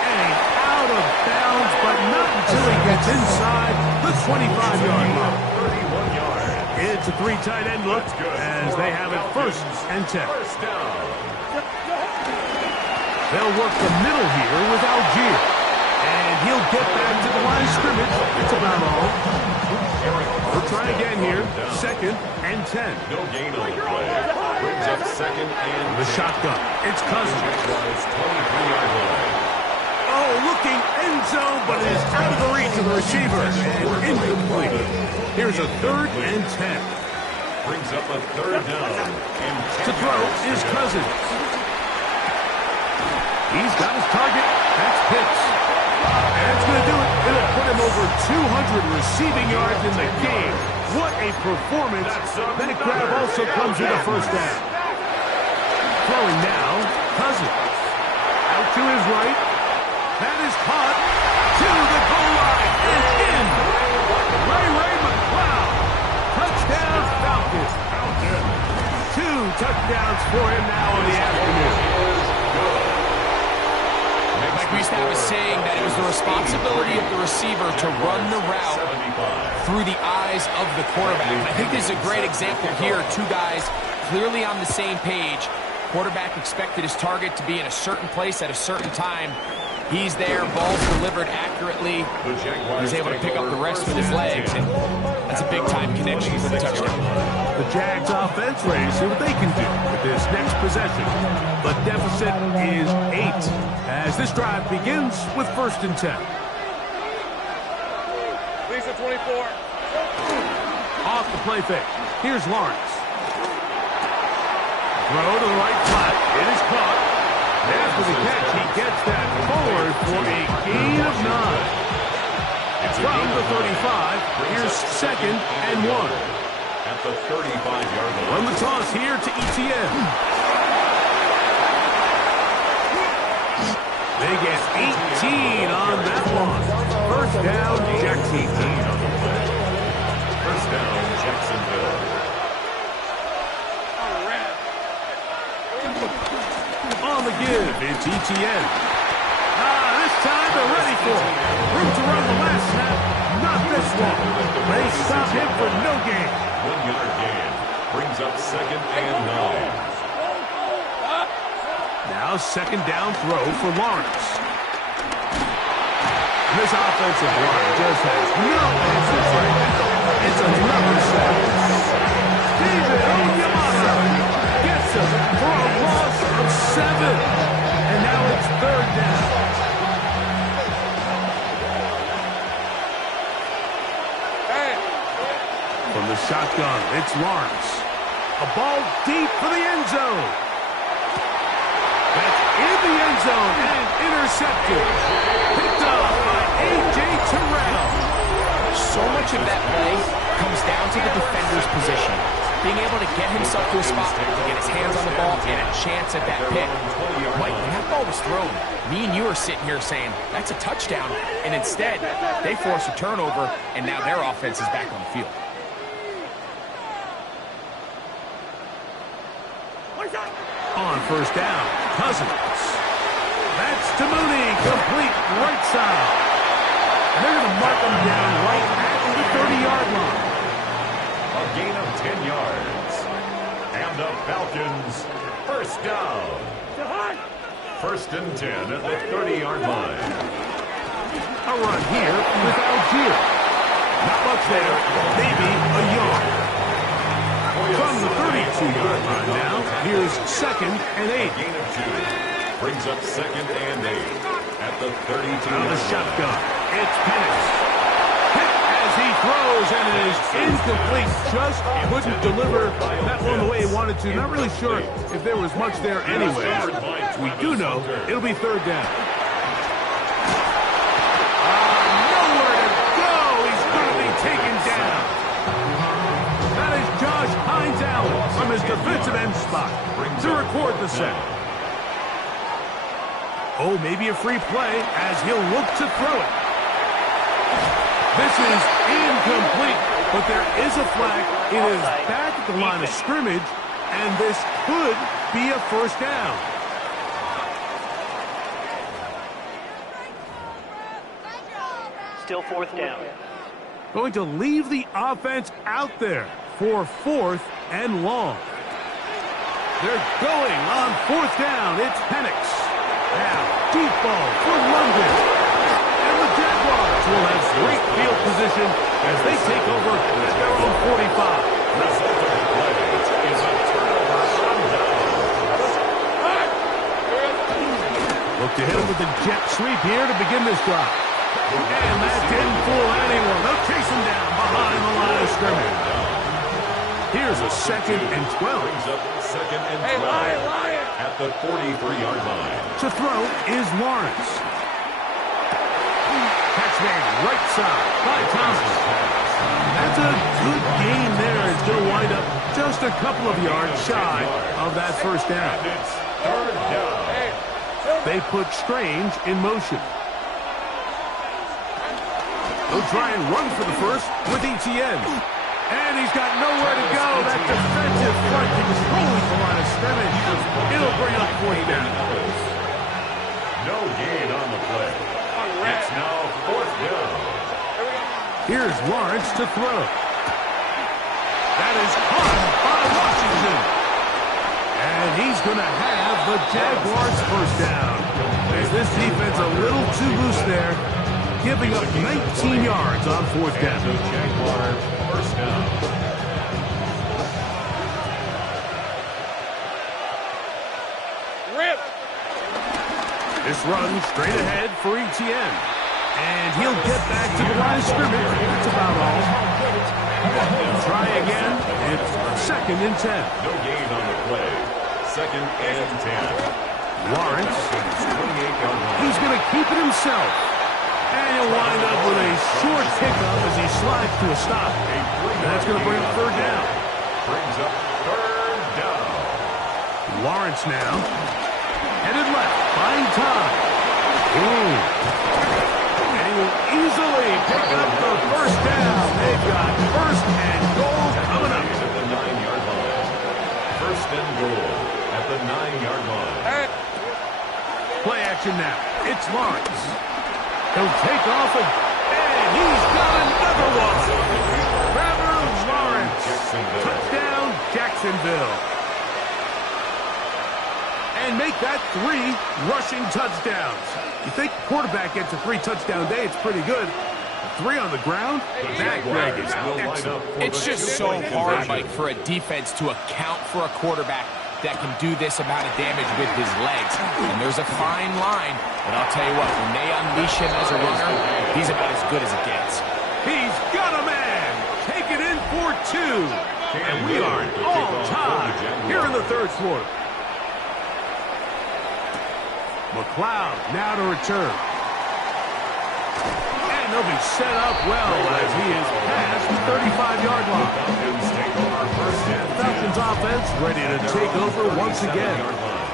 And out of bounds, but not until he gets inside the 25-yard line. 31 yards. It's a three tight end look as they have it first and 10. First down. They'll work the middle here with Algier. And he'll get back to the line of scrimmage. It's about all. We'll try again here. Second and 10. No gain on the play. Brings up second and The shotgun. It's Cousins. Jaguars 23-yard line. Oh, looking end zone, but it is out of the reach of the receiver. And incomplete. Here's a third and 10. Brings up a third down. To throw is Cousins. He's got his target. That's Pitts. That's going to do it. It'll put him over 200 receiving yards in the game. What a performance. That grab also comes with a first down. Throwing now, Cousins. Out to his right. That is caught to the goal line and in. Ray McLeod. Touchdown Falcons. 2 touchdowns for him now in the afternoon. Like we used to have a saying that it was the responsibility of the receiver to run the route through the eyes of the quarterback. And I think this is a great example here. 2 guys clearly on the same page. Quarterback expected his target to be in a certain place at a certain time. He's there, ball's delivered accurately. He's able to pick up the rest with his legs, and that's a big-time connection for the touchdown. The Jags offense ready to see what they can do with this next possession. The deficit is 8 as this drive begins with first and 10. Lisa 24. Off the play fake. Here's Lawrence. Throw to the right flat. It is caught. After the catch, he gets that forward for a gain of 9. From the 35, here's second and 1. At the 35-yard line. Run the toss here to ETN. They get 18 on that one. First down, Jacksonville. First down, Jacksonville. On the give, it's ETN. This time they're ready for it. Room to run the last snap, not this one. They stop him for no gain. 1-yard gain. Brings up second and 9. Now second down throw for Lawrence. This offensive line just has no answers right now. It's another sack. David Onyemata gets him for a loss of 7. And now it's third down. From the shotgun, it's Lawrence. A ball deep for the end zone. That's in the end zone and intercepted. Picked up by A.J. Terrell. So much of that play comes down to the defender's position. Being able to get himself to a spot to get his hands on the ball and a chance at that pick. Mike, when that ball was thrown, me and you are sitting here saying, that's a touchdown. And instead, they force a turnover, and now their offense is back on the field. On first down, Cousins. That's to Mooney, complete right side. And they're going to mark him down right at the 30-yard line. A gain of 10 yards. And the Falcons, first down. First and 10 at the 30-yard line. A run here with Algier. Not much there, maybe a yard. From the 32-yard line now, here's second and 8. Gain of 2. Brings up second and 8 at the 32-yard line. Now the shotgun. It's Penix. Hit as as he throws, and it is incomplete. Just couldn't deliver that one the way he wanted to. Not really sure if there was much there anyway. We do know it'll be third down. Nowhere to go. He's going to be taken down. That is Josh Hines Allen from his defensive end spot to record the set. Oh, maybe a free play as he'll look to throw it. This is incomplete, but there is a flag. It is back at the line of scrimmage, and this could be a first down. Still fourth down. Going to leave the offense out there for fourth and long. They're going on fourth down. It's Penix. Now, deep ball for London. And the Jaguars will have great field position as they take over at their own 45. Result of the play is a turnover on down. Look to hit him with the jet sweep here to begin this drive. And that didn't fool anyone. They'll chase him down behind the line of scrimmage. Here's a 2nd and 12. Brings up 2nd and 12 at the 43-yard line. To throw is Lawrence. Catch made right side by Thomas. That's a good gain there. It's going to wind up just a couple of yards shy of that first down. And it's third down. They put Strange in motion. They'll try and run for the first with ETN. And he's got nowhere to go. That defensive front controlling the line of scrimmage. It'll bring up 40 down. No gain on the play. It's now fourth down. Here's Lawrence to throw. That is caught by Washington. And he's going to have the Jaguars first down. As this defense a little too loose there, giving up 19 yards on fourth down. The Jaguars first down. Rip. This run straight ahead for ETN. And he'll get back to the line of scrimmage. That's about all. Try again. It's 2nd and 10. No gain on the play. 2nd and 10. Lawrence. 28-yard line. He's going to keep it himself. And he'll wind up with a short pickup as he slides to a stop. And that's going to bring up third down. Brings up third down. Lawrence now. Headed left. Buying time. And he will easily pick up the first down. They've got first and goal coming up. At the 9-yard line. First and goal at the 9-yard line. Play action now. It's Lawrence. He'll take off and he's got another one. Trevor Lawrence. Touchdown, Jacksonville. And make that 3 rushing touchdowns. You think quarterback gets a 3 touchdown day, it's pretty good. 3 on the ground, that Greg is excellent. It's just so hard, Mike, for a defense to account for a quarterback that can do this amount of damage with his legs. And there's a fine line, but I'll tell you what, when they unleash him as a runner, he's about as good as it gets. He's got a man. Take it in for 2. And we are all tied here in the third quarter. McLeod now to return. And they'll be set up well as he is past the 35-yard line. Falcons take over first and 10. Falcons offense ready to take over once again.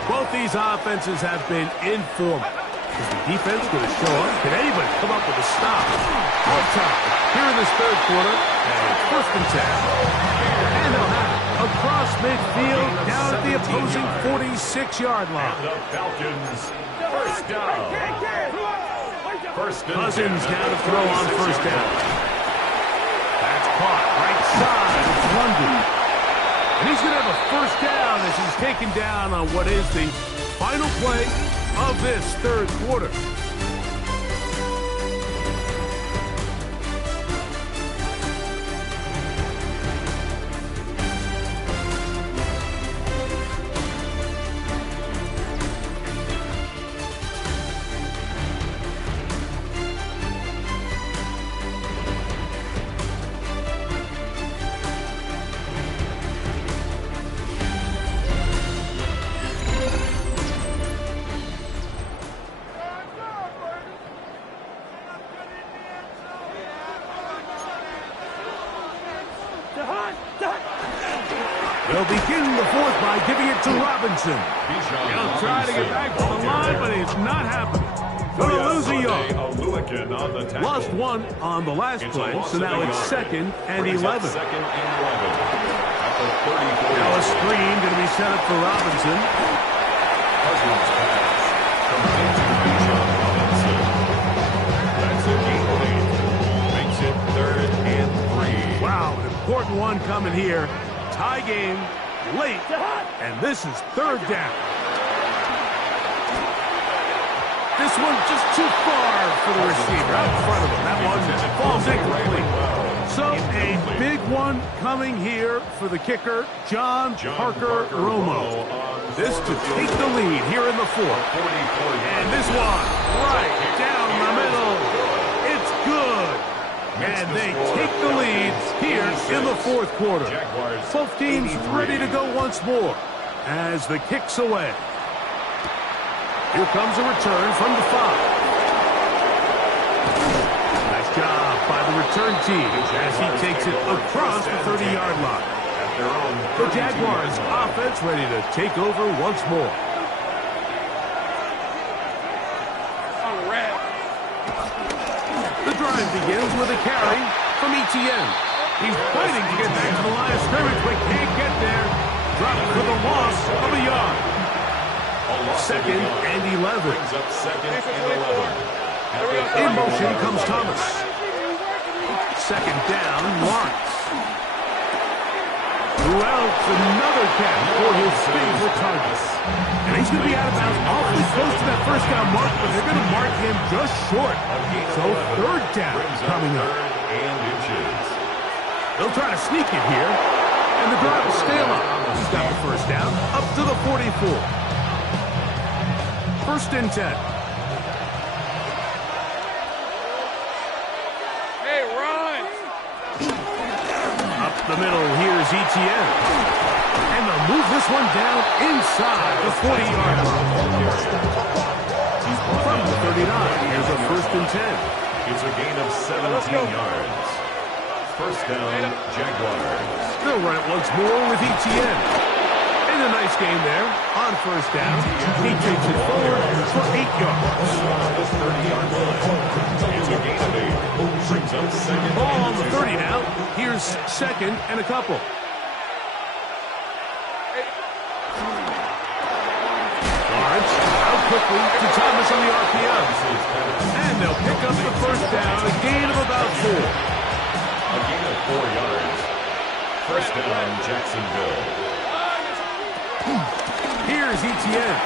Both these offenses have been in form. Is the defense going to show up? Can anybody come up with a stop? On top here in this third quarter, and it's first and 10. And they'll have it across midfield down at the opposing 46-yard line. And the Falcons first down. First and Cousins 10. down to throw on first down. That's caught right side. It's London. And he's going to have a first down as he's taken down on what is the final play of this third quarter. win the fourth by giving it to Robinson. He'll try to get back to the line, but it's not happening. Going to lose a yard. Lost one on the last play, so now it's 2nd and 11. Now a screen going to be set up for Robinson. That's a game lead. Makes it 3rd and 3. Wow, an important one coming here. Tie game, late, and this is 3rd down. This one just too far for the receiver out in front of him. That one falls incomplete. So a big one coming here for the kicker, John Parker Romo. This to take the lead here in the 4th. And this one right down the middle. It's good. And they take the lead here in the 4th quarter. Both teams ready to go once more as the kick's away. Here comes a return from the 5. Nice job by the return team as he takes it across the 30-yard line. The Jaguars offense ready to take over once more. The drive begins with a carry from Etienne. He's fighting to get back to the line of scrimmage, but can't get there. Dropped for the loss of a yard. 2nd and 11. In motion comes Thomas. 2nd down, Lawrence. Who else? Another catch for his favorite target. And he's going to be out of bounds awfully close to that 1st down mark, but they're going to mark him just short. So 3rd down coming up. They'll try to sneak it here, and the drive will stay alive. He's got the 1st down up to the 44. 1st and 10. Hey, run! Up the middle, here's Etienne. And they'll move this one down inside the 40-yard line. From the 39, here's a 1st and 10. It's a gain of 17 yards. 1st down, Jaguars. They'll run it once more with Etienne. And a nice game there on 1st down. He takes it forward for 8 yards. It's a gain of 8. Brings up 2nd. Ball on the 30 now. Here's 2nd and a couple. Lawrence out quickly to Thomas on the RPO. And they'll pick up the 1st down. A gain of about 4. A gain of 4 yards. 1st down, Jacksonville. Here's Etienne.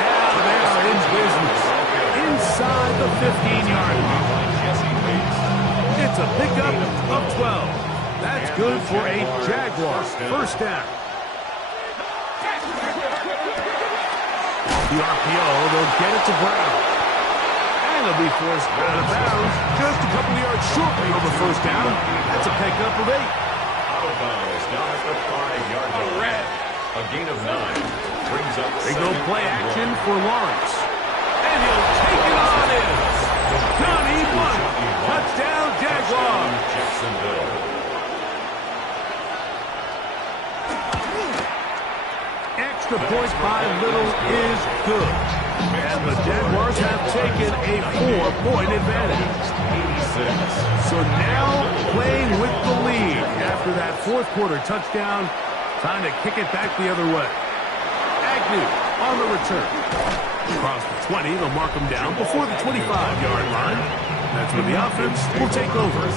Now they are in business. Inside the 15-yard line. It's a pickup of 12. That's good for a Jaguars 1st down. The RPO, they'll get it to Brown. And they'll be forced out of bounds just a couple of yards short of the 1st down. That's a pickup of 8. Down at the 5-yard line. A gain of 9. Brings up They go play action for Lawrence. And he'll take it on in. Johnny Bunt. Touchdown, Jaguars. Jacksonville. Extra point by Little is good. And the Jaguars have taken a 4-point advantage. 86. So now playing with the lead after that 4th quarter touchdown. Time to kick it back the other way. Agnew on the return. Across the 20, they'll mark him down before the 25-yard line. That's where the offense will take over.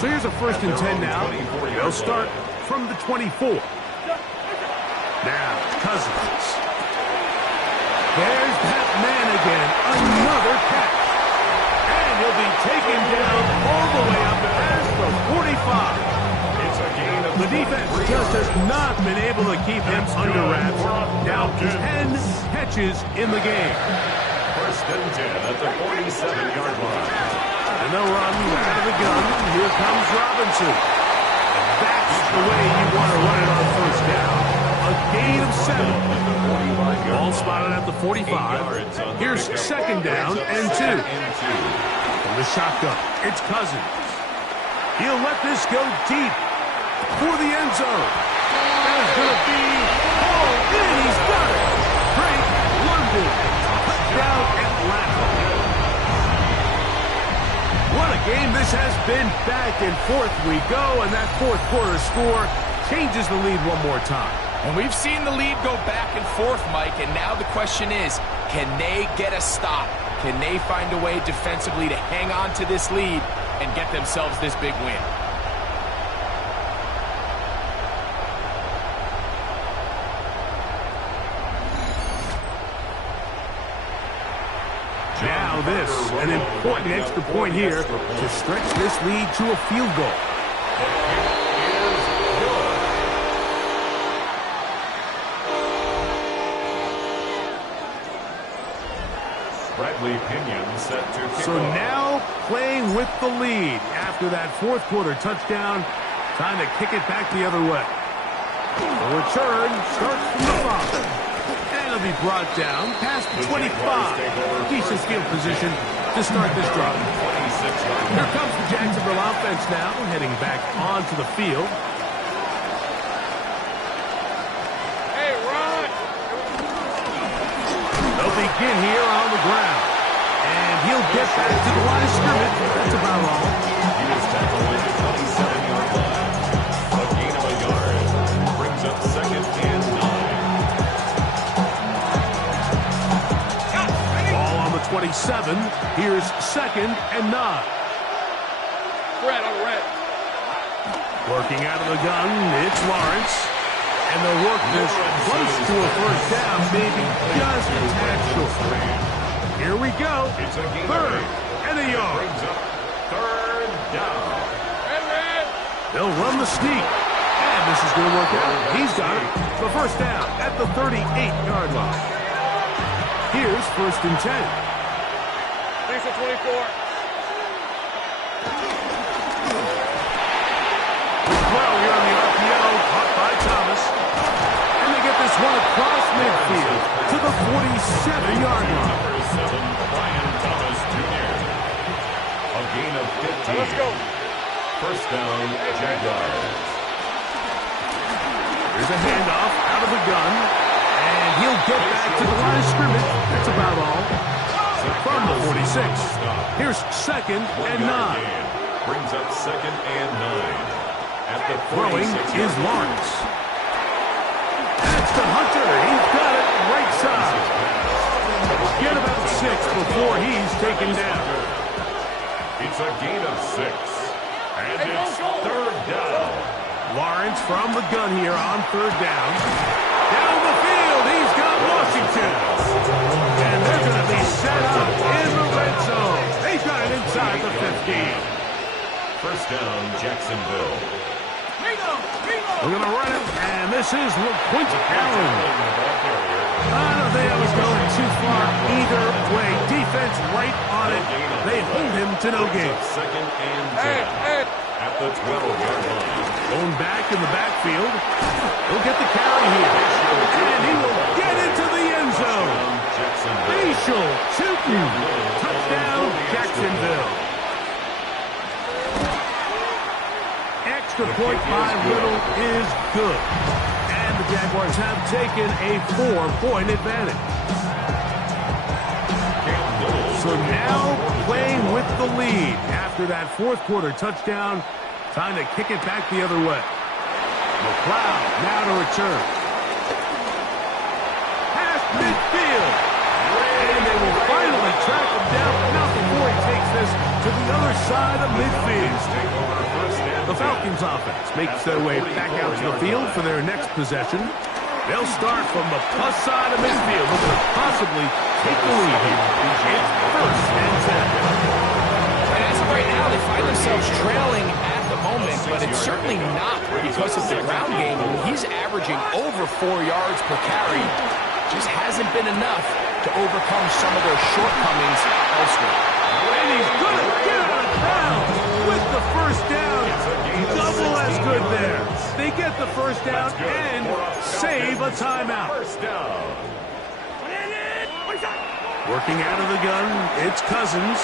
So here's a 1st and 10 now. They'll start from the 24. Now, Cousins. There's that man again. Another catch. And he'll be taken down all the way up past the 45. It's a gain of The defense just has not been able to keep him under wraps. Now 10 catches in the game. 1st and 10 at the 47-yard line. And they'll run out of the gun. Here comes Robinson. And that's the way you want to run it on 1st down. A gain of 7. Ball spotted at the 45. Here's 2nd down and 2. From the shotgun, it's Cousins. He'll let this go deep. for the end zone. That's going to be hauled in. He's got it. Frank London. Touchdown Atlanta. What a game this has been. Back and forth we go, and that fourth quarter score changes the lead one more time. And we've seen the lead go back and forth, Mike, and now the question is, can they get a stop? Can they find a way defensively to hang on to this lead and get themselves this big win? Now this, an important extra point here to stretch this lead to a field goal. Bradley Pinion set to kick So off. now playing with the lead after that fourth quarter touchdown. Time to kick it back the other way. The return starts from the 5. And it'll be brought down past the 25. Decent field position to start this drive. Here comes the Jacksonville offense now, heading back onto the field. Hey, Ron! They'll begin here on the ground. And he'll get back to the line of scrimmage. That's about all. He is tackled at the 27-yard line. A gain of a yard. Brings up 2nd and 9. Ball on the 27. Here's 2nd and 9. Red on red. Working out of the gun, it's Lawrence. And they'll work this close to a first down, maybe just a tad short. Here we go. It's a gain of 3rd 8. and a yard. Brings up 3rd down. Red. They'll run the sneak. And this is going to work out. He's got it. The first down at the 38-yard line. Here's 1st and 10. Lisa 24. Well, here on the RPO, caught by Thomas. And they get this one across midfield to the 47-yard line. Number 7, Brian Thomas Jr. A gain of 15. Let's go. First down, Jaguars. Here's a handoff out of the gun. And he'll get back to the line of scrimmage. That's about all. From the 46. Here's 2nd and 9. Brings up 2nd and 9. At the Throwing 46 is Lawrence. That's the Hunter. He's got it right side. Get about 6 before he's taken down. It's a gain of 6. And it's 3rd down. Lawrence from the gun here on 3rd down. Down the field, he's got Washington. And they're going to be set up in the red zone. They've got it inside the 15. First down, Jacksonville. We're going to run it, and this is LaQuinta Allen. I don't think I was going too far either way. Defense right on it. They hold him to no gain. 2nd and 10. At the 12-yard line. Going back in the backfield. He'll get the carry here. And he will get into the end zone. Facial shooting. Touchdown, Jacksonville. Extra point by Little is good. And the Jaguars have taken a 4-point advantage. So now playing with the lead after that fourth quarter touchdown. Time to kick it back the other way. McLeod now to return. Past midfield. And they will finally track him down, but not before he takes this to the other side of midfield. The Falcons offense makes their way back out to the field for their next possession. They'll start from the plus side of midfield, looking to possibly take the lead here. It's 1st and 10. And as of right now, they find themselves trailing at the moment, but it's certainly not because of the ground game. He's averaging over 4 yards per carry. Just hasn't been enough to overcome some of their shortcomings elsewhere. And he's going to get out of bounds with the first down. Double as good there. They get the first down and save a timeout. First down. Working out of the gun, it's Cousins.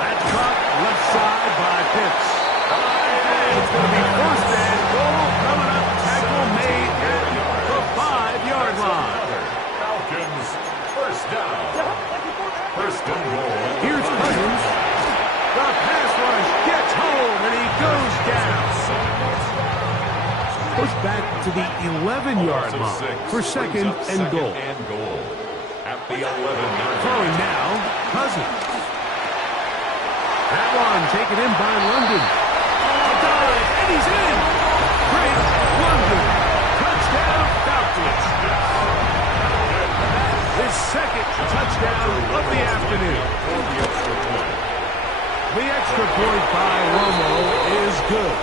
That's caught left side by Pitts. It's going to be first and goal coming up. Tackle made at the 5-yard line. Falcons, first down. First and goal. Here's Cousins. The pass rush gets home, and he goes down. Pushed back to the 11-yard line for second and goal. At the 11-yard Throwing now, Cousins. That one taken in by London. A dive, and he's in. Great London. Touchdown, Falcons. His second touchdown of the afternoon. The extra point by Romo is good.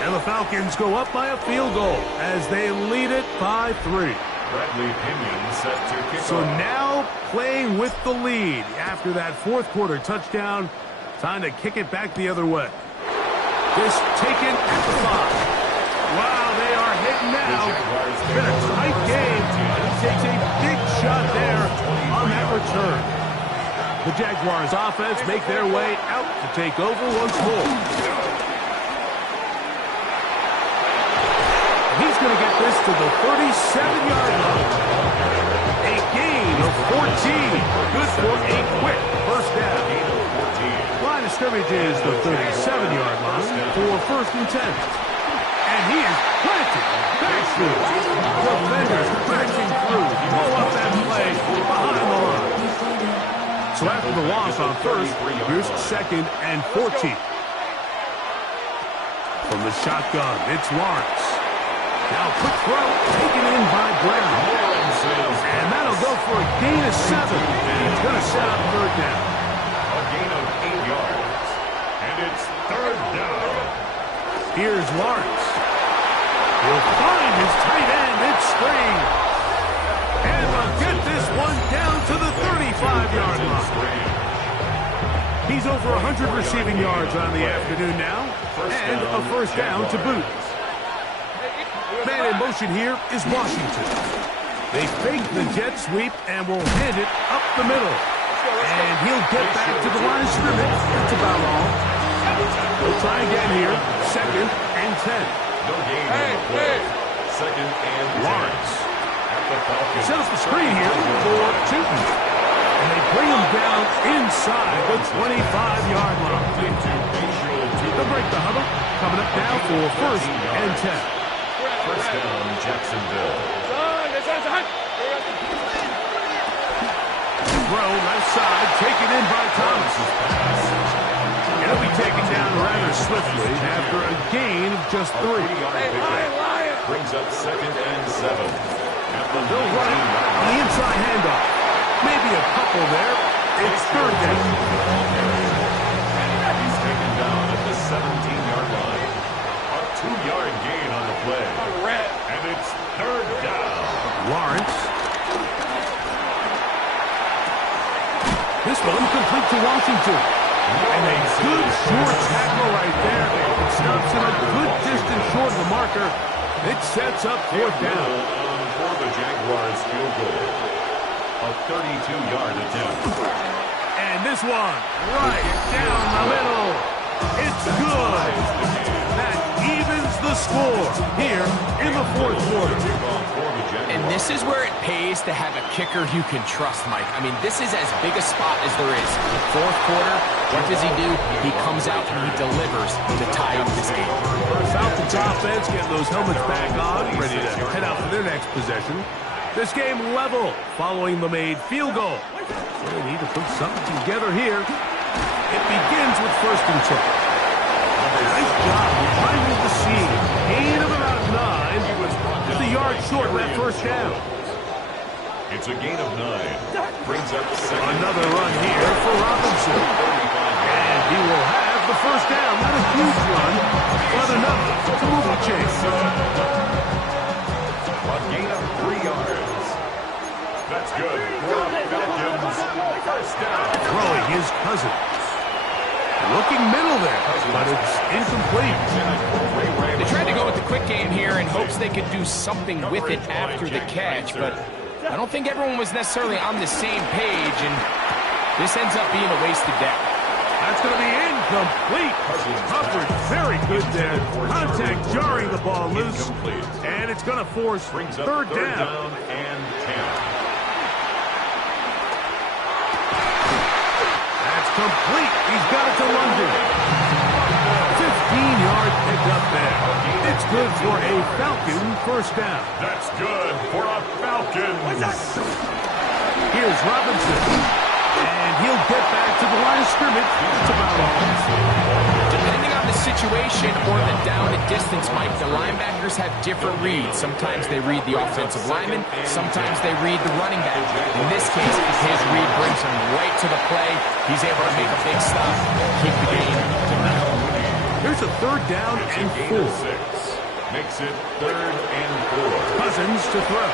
And the Falcons go up by a field goal as they lead it by 3. Bradley Pinion set to kick So off. now playing with the lead after that fourth quarter touchdown. Time to kick it back the other way. This taken at the 5. Wow, they are hitting now. It's been a tight game. And he takes a big shot there on that return. The Jaguars offense make their way out to take over once more. He's going to get this to the 37-yard line. A gain of 14. Good for a quick first down. Line of scrimmage is the 37-yard line for first and 10. And he is planted. Backfield. Defenders crashing through. Blow up that play behind the line. So after the loss on first, here's second and 14. From the shotgun, it's Lawrence. Now quick throw taken in by Brown. And that'll go for a gain of 7. And he's going to set up third down. A gain of 8 yards. And it's third down. Here's Lawrence. He'll find his tight end. It's Spring. And they'll get this one down to the 35-yard line. He's over 100 receiving yards on the afternoon now. And a first down to boot. Man in motion here is Washington. They fake the jet sweep and will hand it up the middle. And he'll get back to the line of scrimmage. That's about all. We'll try again here. Second and 10. No gain on the play. Second and 10. Lawrence. At the Falcons. Set up the screen here for Tootin. And they bring him down inside the 25-yard line. They'll break the huddle. Coming up now for first and 10. First down, Jacksonville. Throw left side, taken in by Thomas. It'll be taken down rather swiftly after a gain of just 3. Brings up second and 7. At the They'll run it on the inside handoff. Maybe a couple there. It's third down. He's taken down at the 17-yard line. A 2-yard gain on the play. And it's third down. Lawrence. This one complete to Washington. And a good short tackle right there. It stops him a good distance short of the marker. It sets up fourth down. For the Jaguars field goal. A 32-yard attempt. And this one right down the middle. It's good. That evens the score here in the fourth quarter. And this is where it pays to have a kicker you can trust, Mike. I mean, this is as big a spot as there is. Fourth quarter, what does he do? He comes out and he delivers to tie up this game. Falcons offense getting those helmets back on, ready to head out for their next possession. This game level following the made field goal. So they need to put something together here. It begins with first and 10. Nice job finding the seam. Gain of about 9. Just a yard short of that first down. It's a gain of 9. Brings up second. Another run here for Robinson. And he will have the first down. Not a huge run, but enough to move the chains. A gain of 3 yards. That's good for Falcons. First down. Throwing his Cousins. Looking middle there, but it's incomplete. They tried to go with the quick game here in hopes they could do something with it after the catch, but I don't think everyone was necessarily on the same page, and this ends up being a wasted down. That's going to be incomplete. Coverage very good there. Contact jarring the ball loose. And it's going to force third down. And 10. That's complete. He's got it to London. 15-yard pickup there. It's good for a Falcon first down. That's good for a Falcons. Here's Robinson. And he'll get back to the line of scrimmage. That's about all. Depending on the situation or the down and distance, Mike, the linebackers have different reads. Sometimes they read the offensive lineman. Sometimes they read the running back. In this case, his read brings him right to the play. He's able to make a big stop, keep the game to nothing. Here's a third down and 4. Makes it 3rd and 4. Cousins to throw.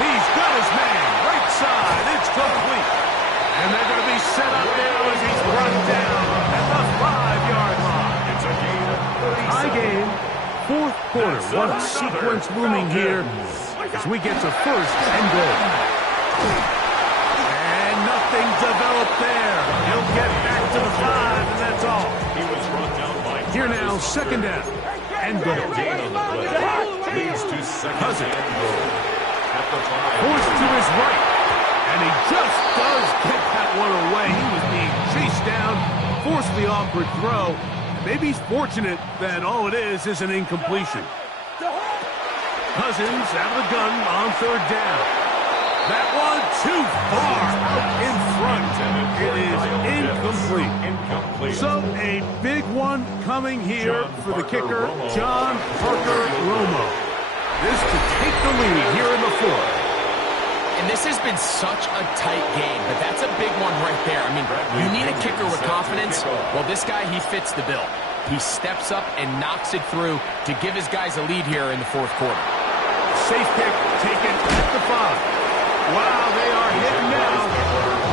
He's got his man. Right side. It's complete. And they're going to be set up now as he's brought down at the 5-yard line. It's a gain of 37. High game. Fourth quarter. What a sequence looming here as we get to first and goal. And nothing developed there. He'll get back to the 5, and that's all. He was brought down by Here now, second down and goal. gain on the play. Leads to second and goal. At the 5. Forced to his right. And he just does get that one away. He was being chased down, forced the awkward throw. Maybe he's fortunate that all it is an incompletion. Cousins out of the gun on third down. That one too far out in front. It is incomplete. So a big one coming here for the kicker, John Parker Romo. This to take the lead here in the fourth. And this has been such a tight game, but that's a big one right there. I mean, you need a kicker with confidence. Well, this guy, he fits the bill. He steps up and knocks it through to give his guys a lead here in the fourth quarter. Safe kick taken at the 5. Wow, they are hitting now.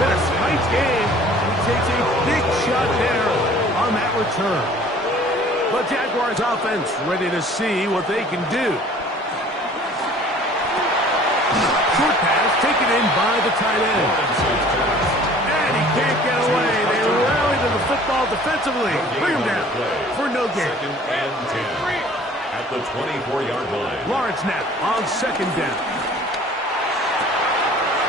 Been a tight game. He takes a big shot there on that return. But Jaguars offense ready to see what they can do. Short pass taken in by the tight end. And he can't get away. They rally to the football defensively. Bring him down for no gain. 2nd and 10. At the 24-yard line. Lawrence now on second down.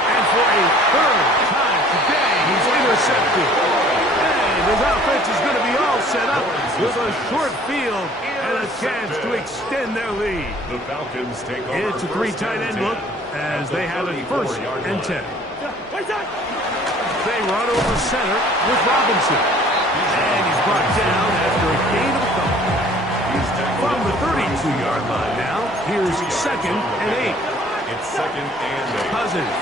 And for a third time today, he's intercepted. And his offense is going to be all set up with a short field and a chance to extend their lead. The Falcons take over. It's a 3 tight end look as they have it first and 10. They run over center with Robinson. And he's brought down after a gain of a couple. From the 32-yard line now, here's second and 8. It's second and 8. Cousins.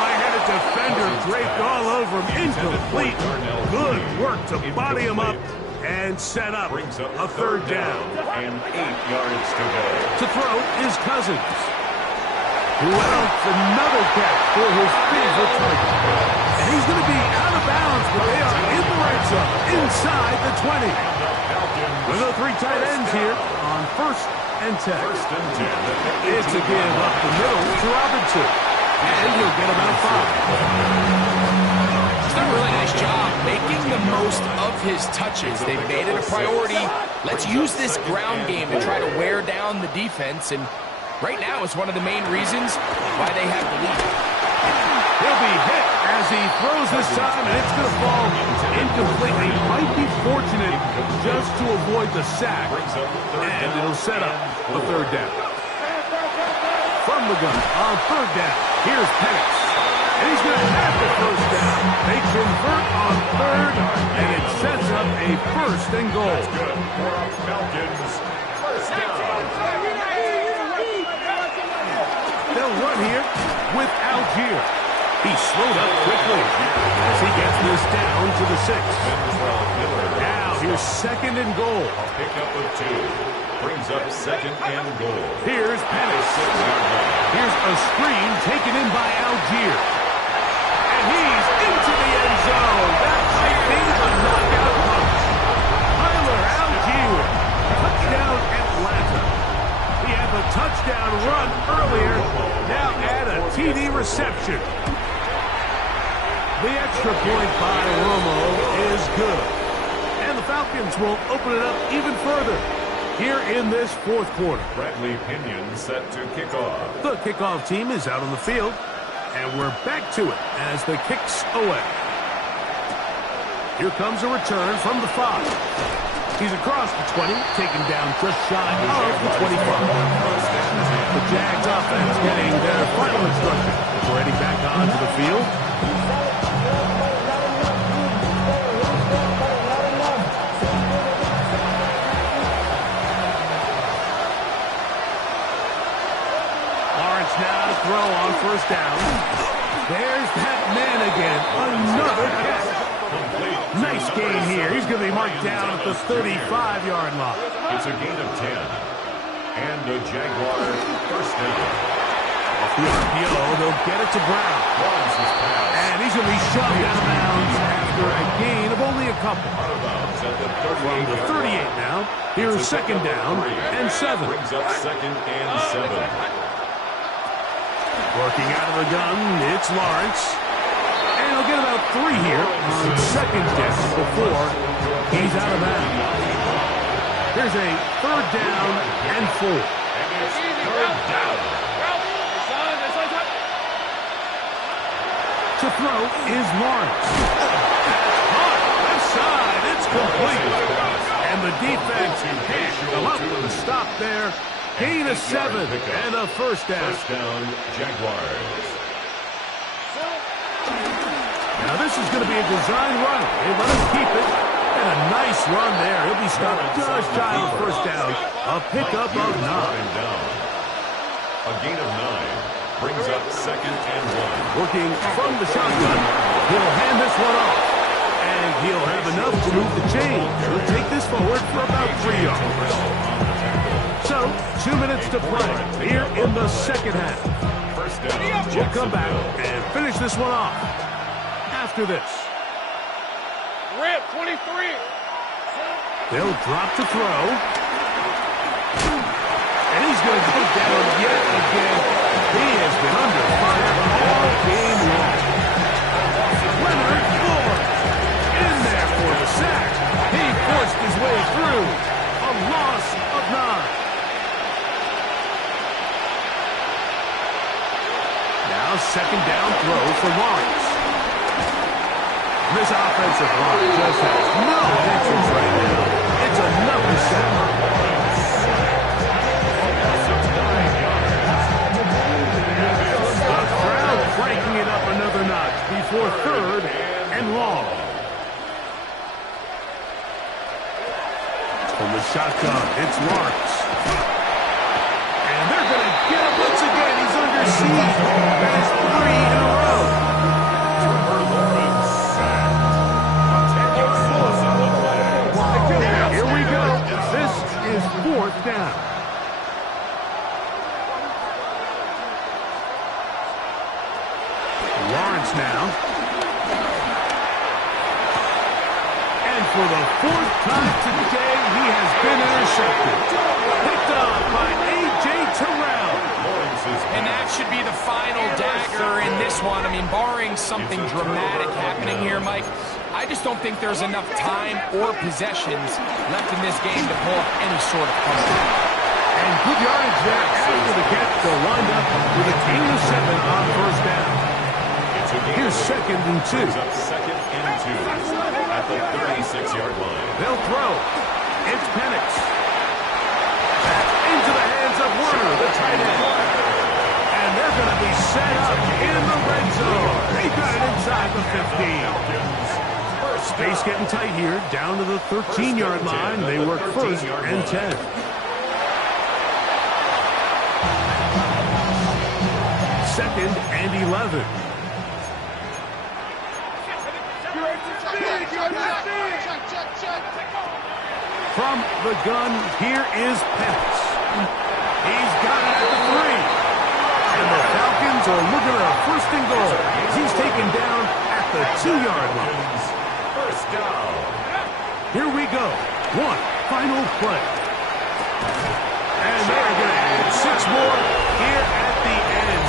I had a defender draped all over him. Incomplete. Good work to body him up and set up a third down. And 8 yards to go. To throw is Cousins, who went out for another catch for his favorite target. And he's going to be out of bounds, but they are in the red zone, inside the 20. With the 3 tight ends here on first and 10. First and 10. It's a give up the middle to Robinson. And he'll get about 5. He's done a really nice job making the most of his touches. They've made it a priority. Let's use this ground game to try to wear down the defense. And right now it's one of the main reasons why they have the lead. He'll be hit as he throws this time, and it's going to fall incompletely. Might be fortunate just to avoid the sack. And it'll set up a third down. From the gun on third down, here's Penix. And he's going to have the first down. They convert on third, and it sets up a first and goal. That's good for our Falcons. First down. They'll run here with Algier. He slowed up quickly as he gets this down to the 6. Now here's second and goal. Pick up of 2. Brings up second and goal. Here's Penix. Here's a screen taken in by Algier. And he's into the end zone. That might be the knockout punch. Tyler Algier. Touchdown Atlanta. He had the touchdown run earlier. Now add a TD reception. The extra point by Romo is good. And the Falcons will open it up even further here in this fourth quarter. Bradley Pinion set to kick off. The kickoff team is out on the field, and we're back to it as the kick's away. Here comes a return from the 5. He's across the 20, taken down just shy of the 25. The Jags offense getting their final instruction before heading back onto the field. Lawrence now to throw on first down. There's that man again. Another catch. Nice gain here. He's going to be marked down at the 35-yard line. It's a gain of 10. And the Jaguars first down. Off the RPO, they'll get it to Brown. And he's going to be shoved out of bounds after a gain of only a couple. From the 38 now, here's second down and 7. Brings up second and 7. Working out of the gun, it's Lawrence. And he'll get about 3 here on second down before he's out of bounds. Here's a third down and 4. And it's third down. To throw is Lawrence. Left side, it's complete. And the defense can't come up with a stop there. Gain of 7 and a first down. First down, Jaguars. Now this is going to be a design run. They let him keep it. And a nice run there. He'll be stopped just shy of first down. A pickup of 9. A gain of 9. Brings up second and 1. Working from the shotgun. He'll hand this one off. And he'll have enough to move the chains. He'll take this forward for about 3 yards. So, 2 minutes to play here in the second half. First down, We'll come back and finish this one off after this. Rip, 23. They'll drop to throw. And he's going to go down yet again. He has been under fire all game long. Leonard Ford in there for the sack. He forced his way through. A loss of 9. Now second down throw for Lawrence. This offensive line just has no answers right now. It's another sack. The crowd cranking it up another notch before third and long. From the shotgun, it's Lawrence. And they're going to get him once again. He's under siege. That is 3 in a row. Here we go. This is fourth down. Lawrence now. And for the 4th time today, he has been intercepted. Picked up by A.J. Terrell. And that should be the final dagger in this one. I mean, barring something dramatic happening here, Mike, I just don't think there's enough time or possessions left in this game to pull up any sort of comeback. And good yardage there after the catch. They'll wind up with a gain of 7 on first down. Here's second and 2. Second and 2 at the 36-yard line. They'll throw. It's Penix. Back into the hands of Warner, the tight end. And they're going to be set up in the red zone. They got it inside the 15. Space getting tight here, down to the 13-yard line. They work first and 10. Second and 11. From the gun, here is Penix. He's got it at the 3. And the Falcons are looking at a first and goal. He's taken down at the 2-yard line. First down. Here we go. One final play. And they're going to add 6 more here at the end.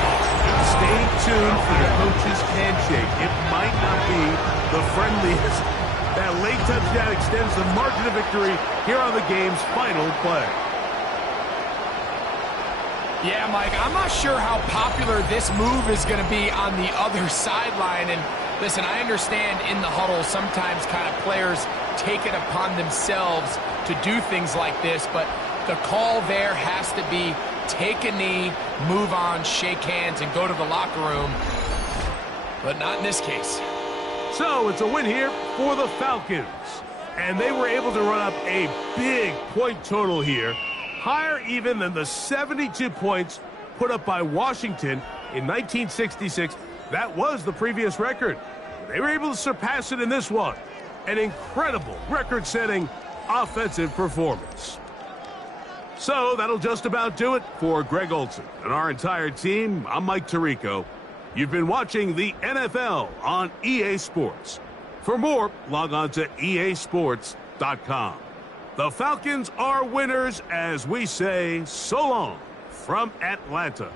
Stay tuned for the coach's handshake. might not be the friendliest. That late touchdown extends the margin of victory here on the game's final play. Yeah, Mike, I'm not sure how popular this move is going to be on the other sideline. And listen, I understand in the huddle sometimes kind of players take it upon themselves to do things like this, but the call there has to be take a knee, move on, shake hands, and go to the locker room. But not in this case. So it's a win here for the Falcons. And they were able to run up a big point total here, higher even than the 72 points put up by Washington in 1966. That was the previous record. They were able to surpass it in this one. An incredible record-setting offensive performance. So that'll just about do it for Greg Olson and our entire team. I'm Mike Tirico. You've been watching the NFL on EA Sports. For more, log on to easports.com. The Falcons are winners as we say so long from Atlanta.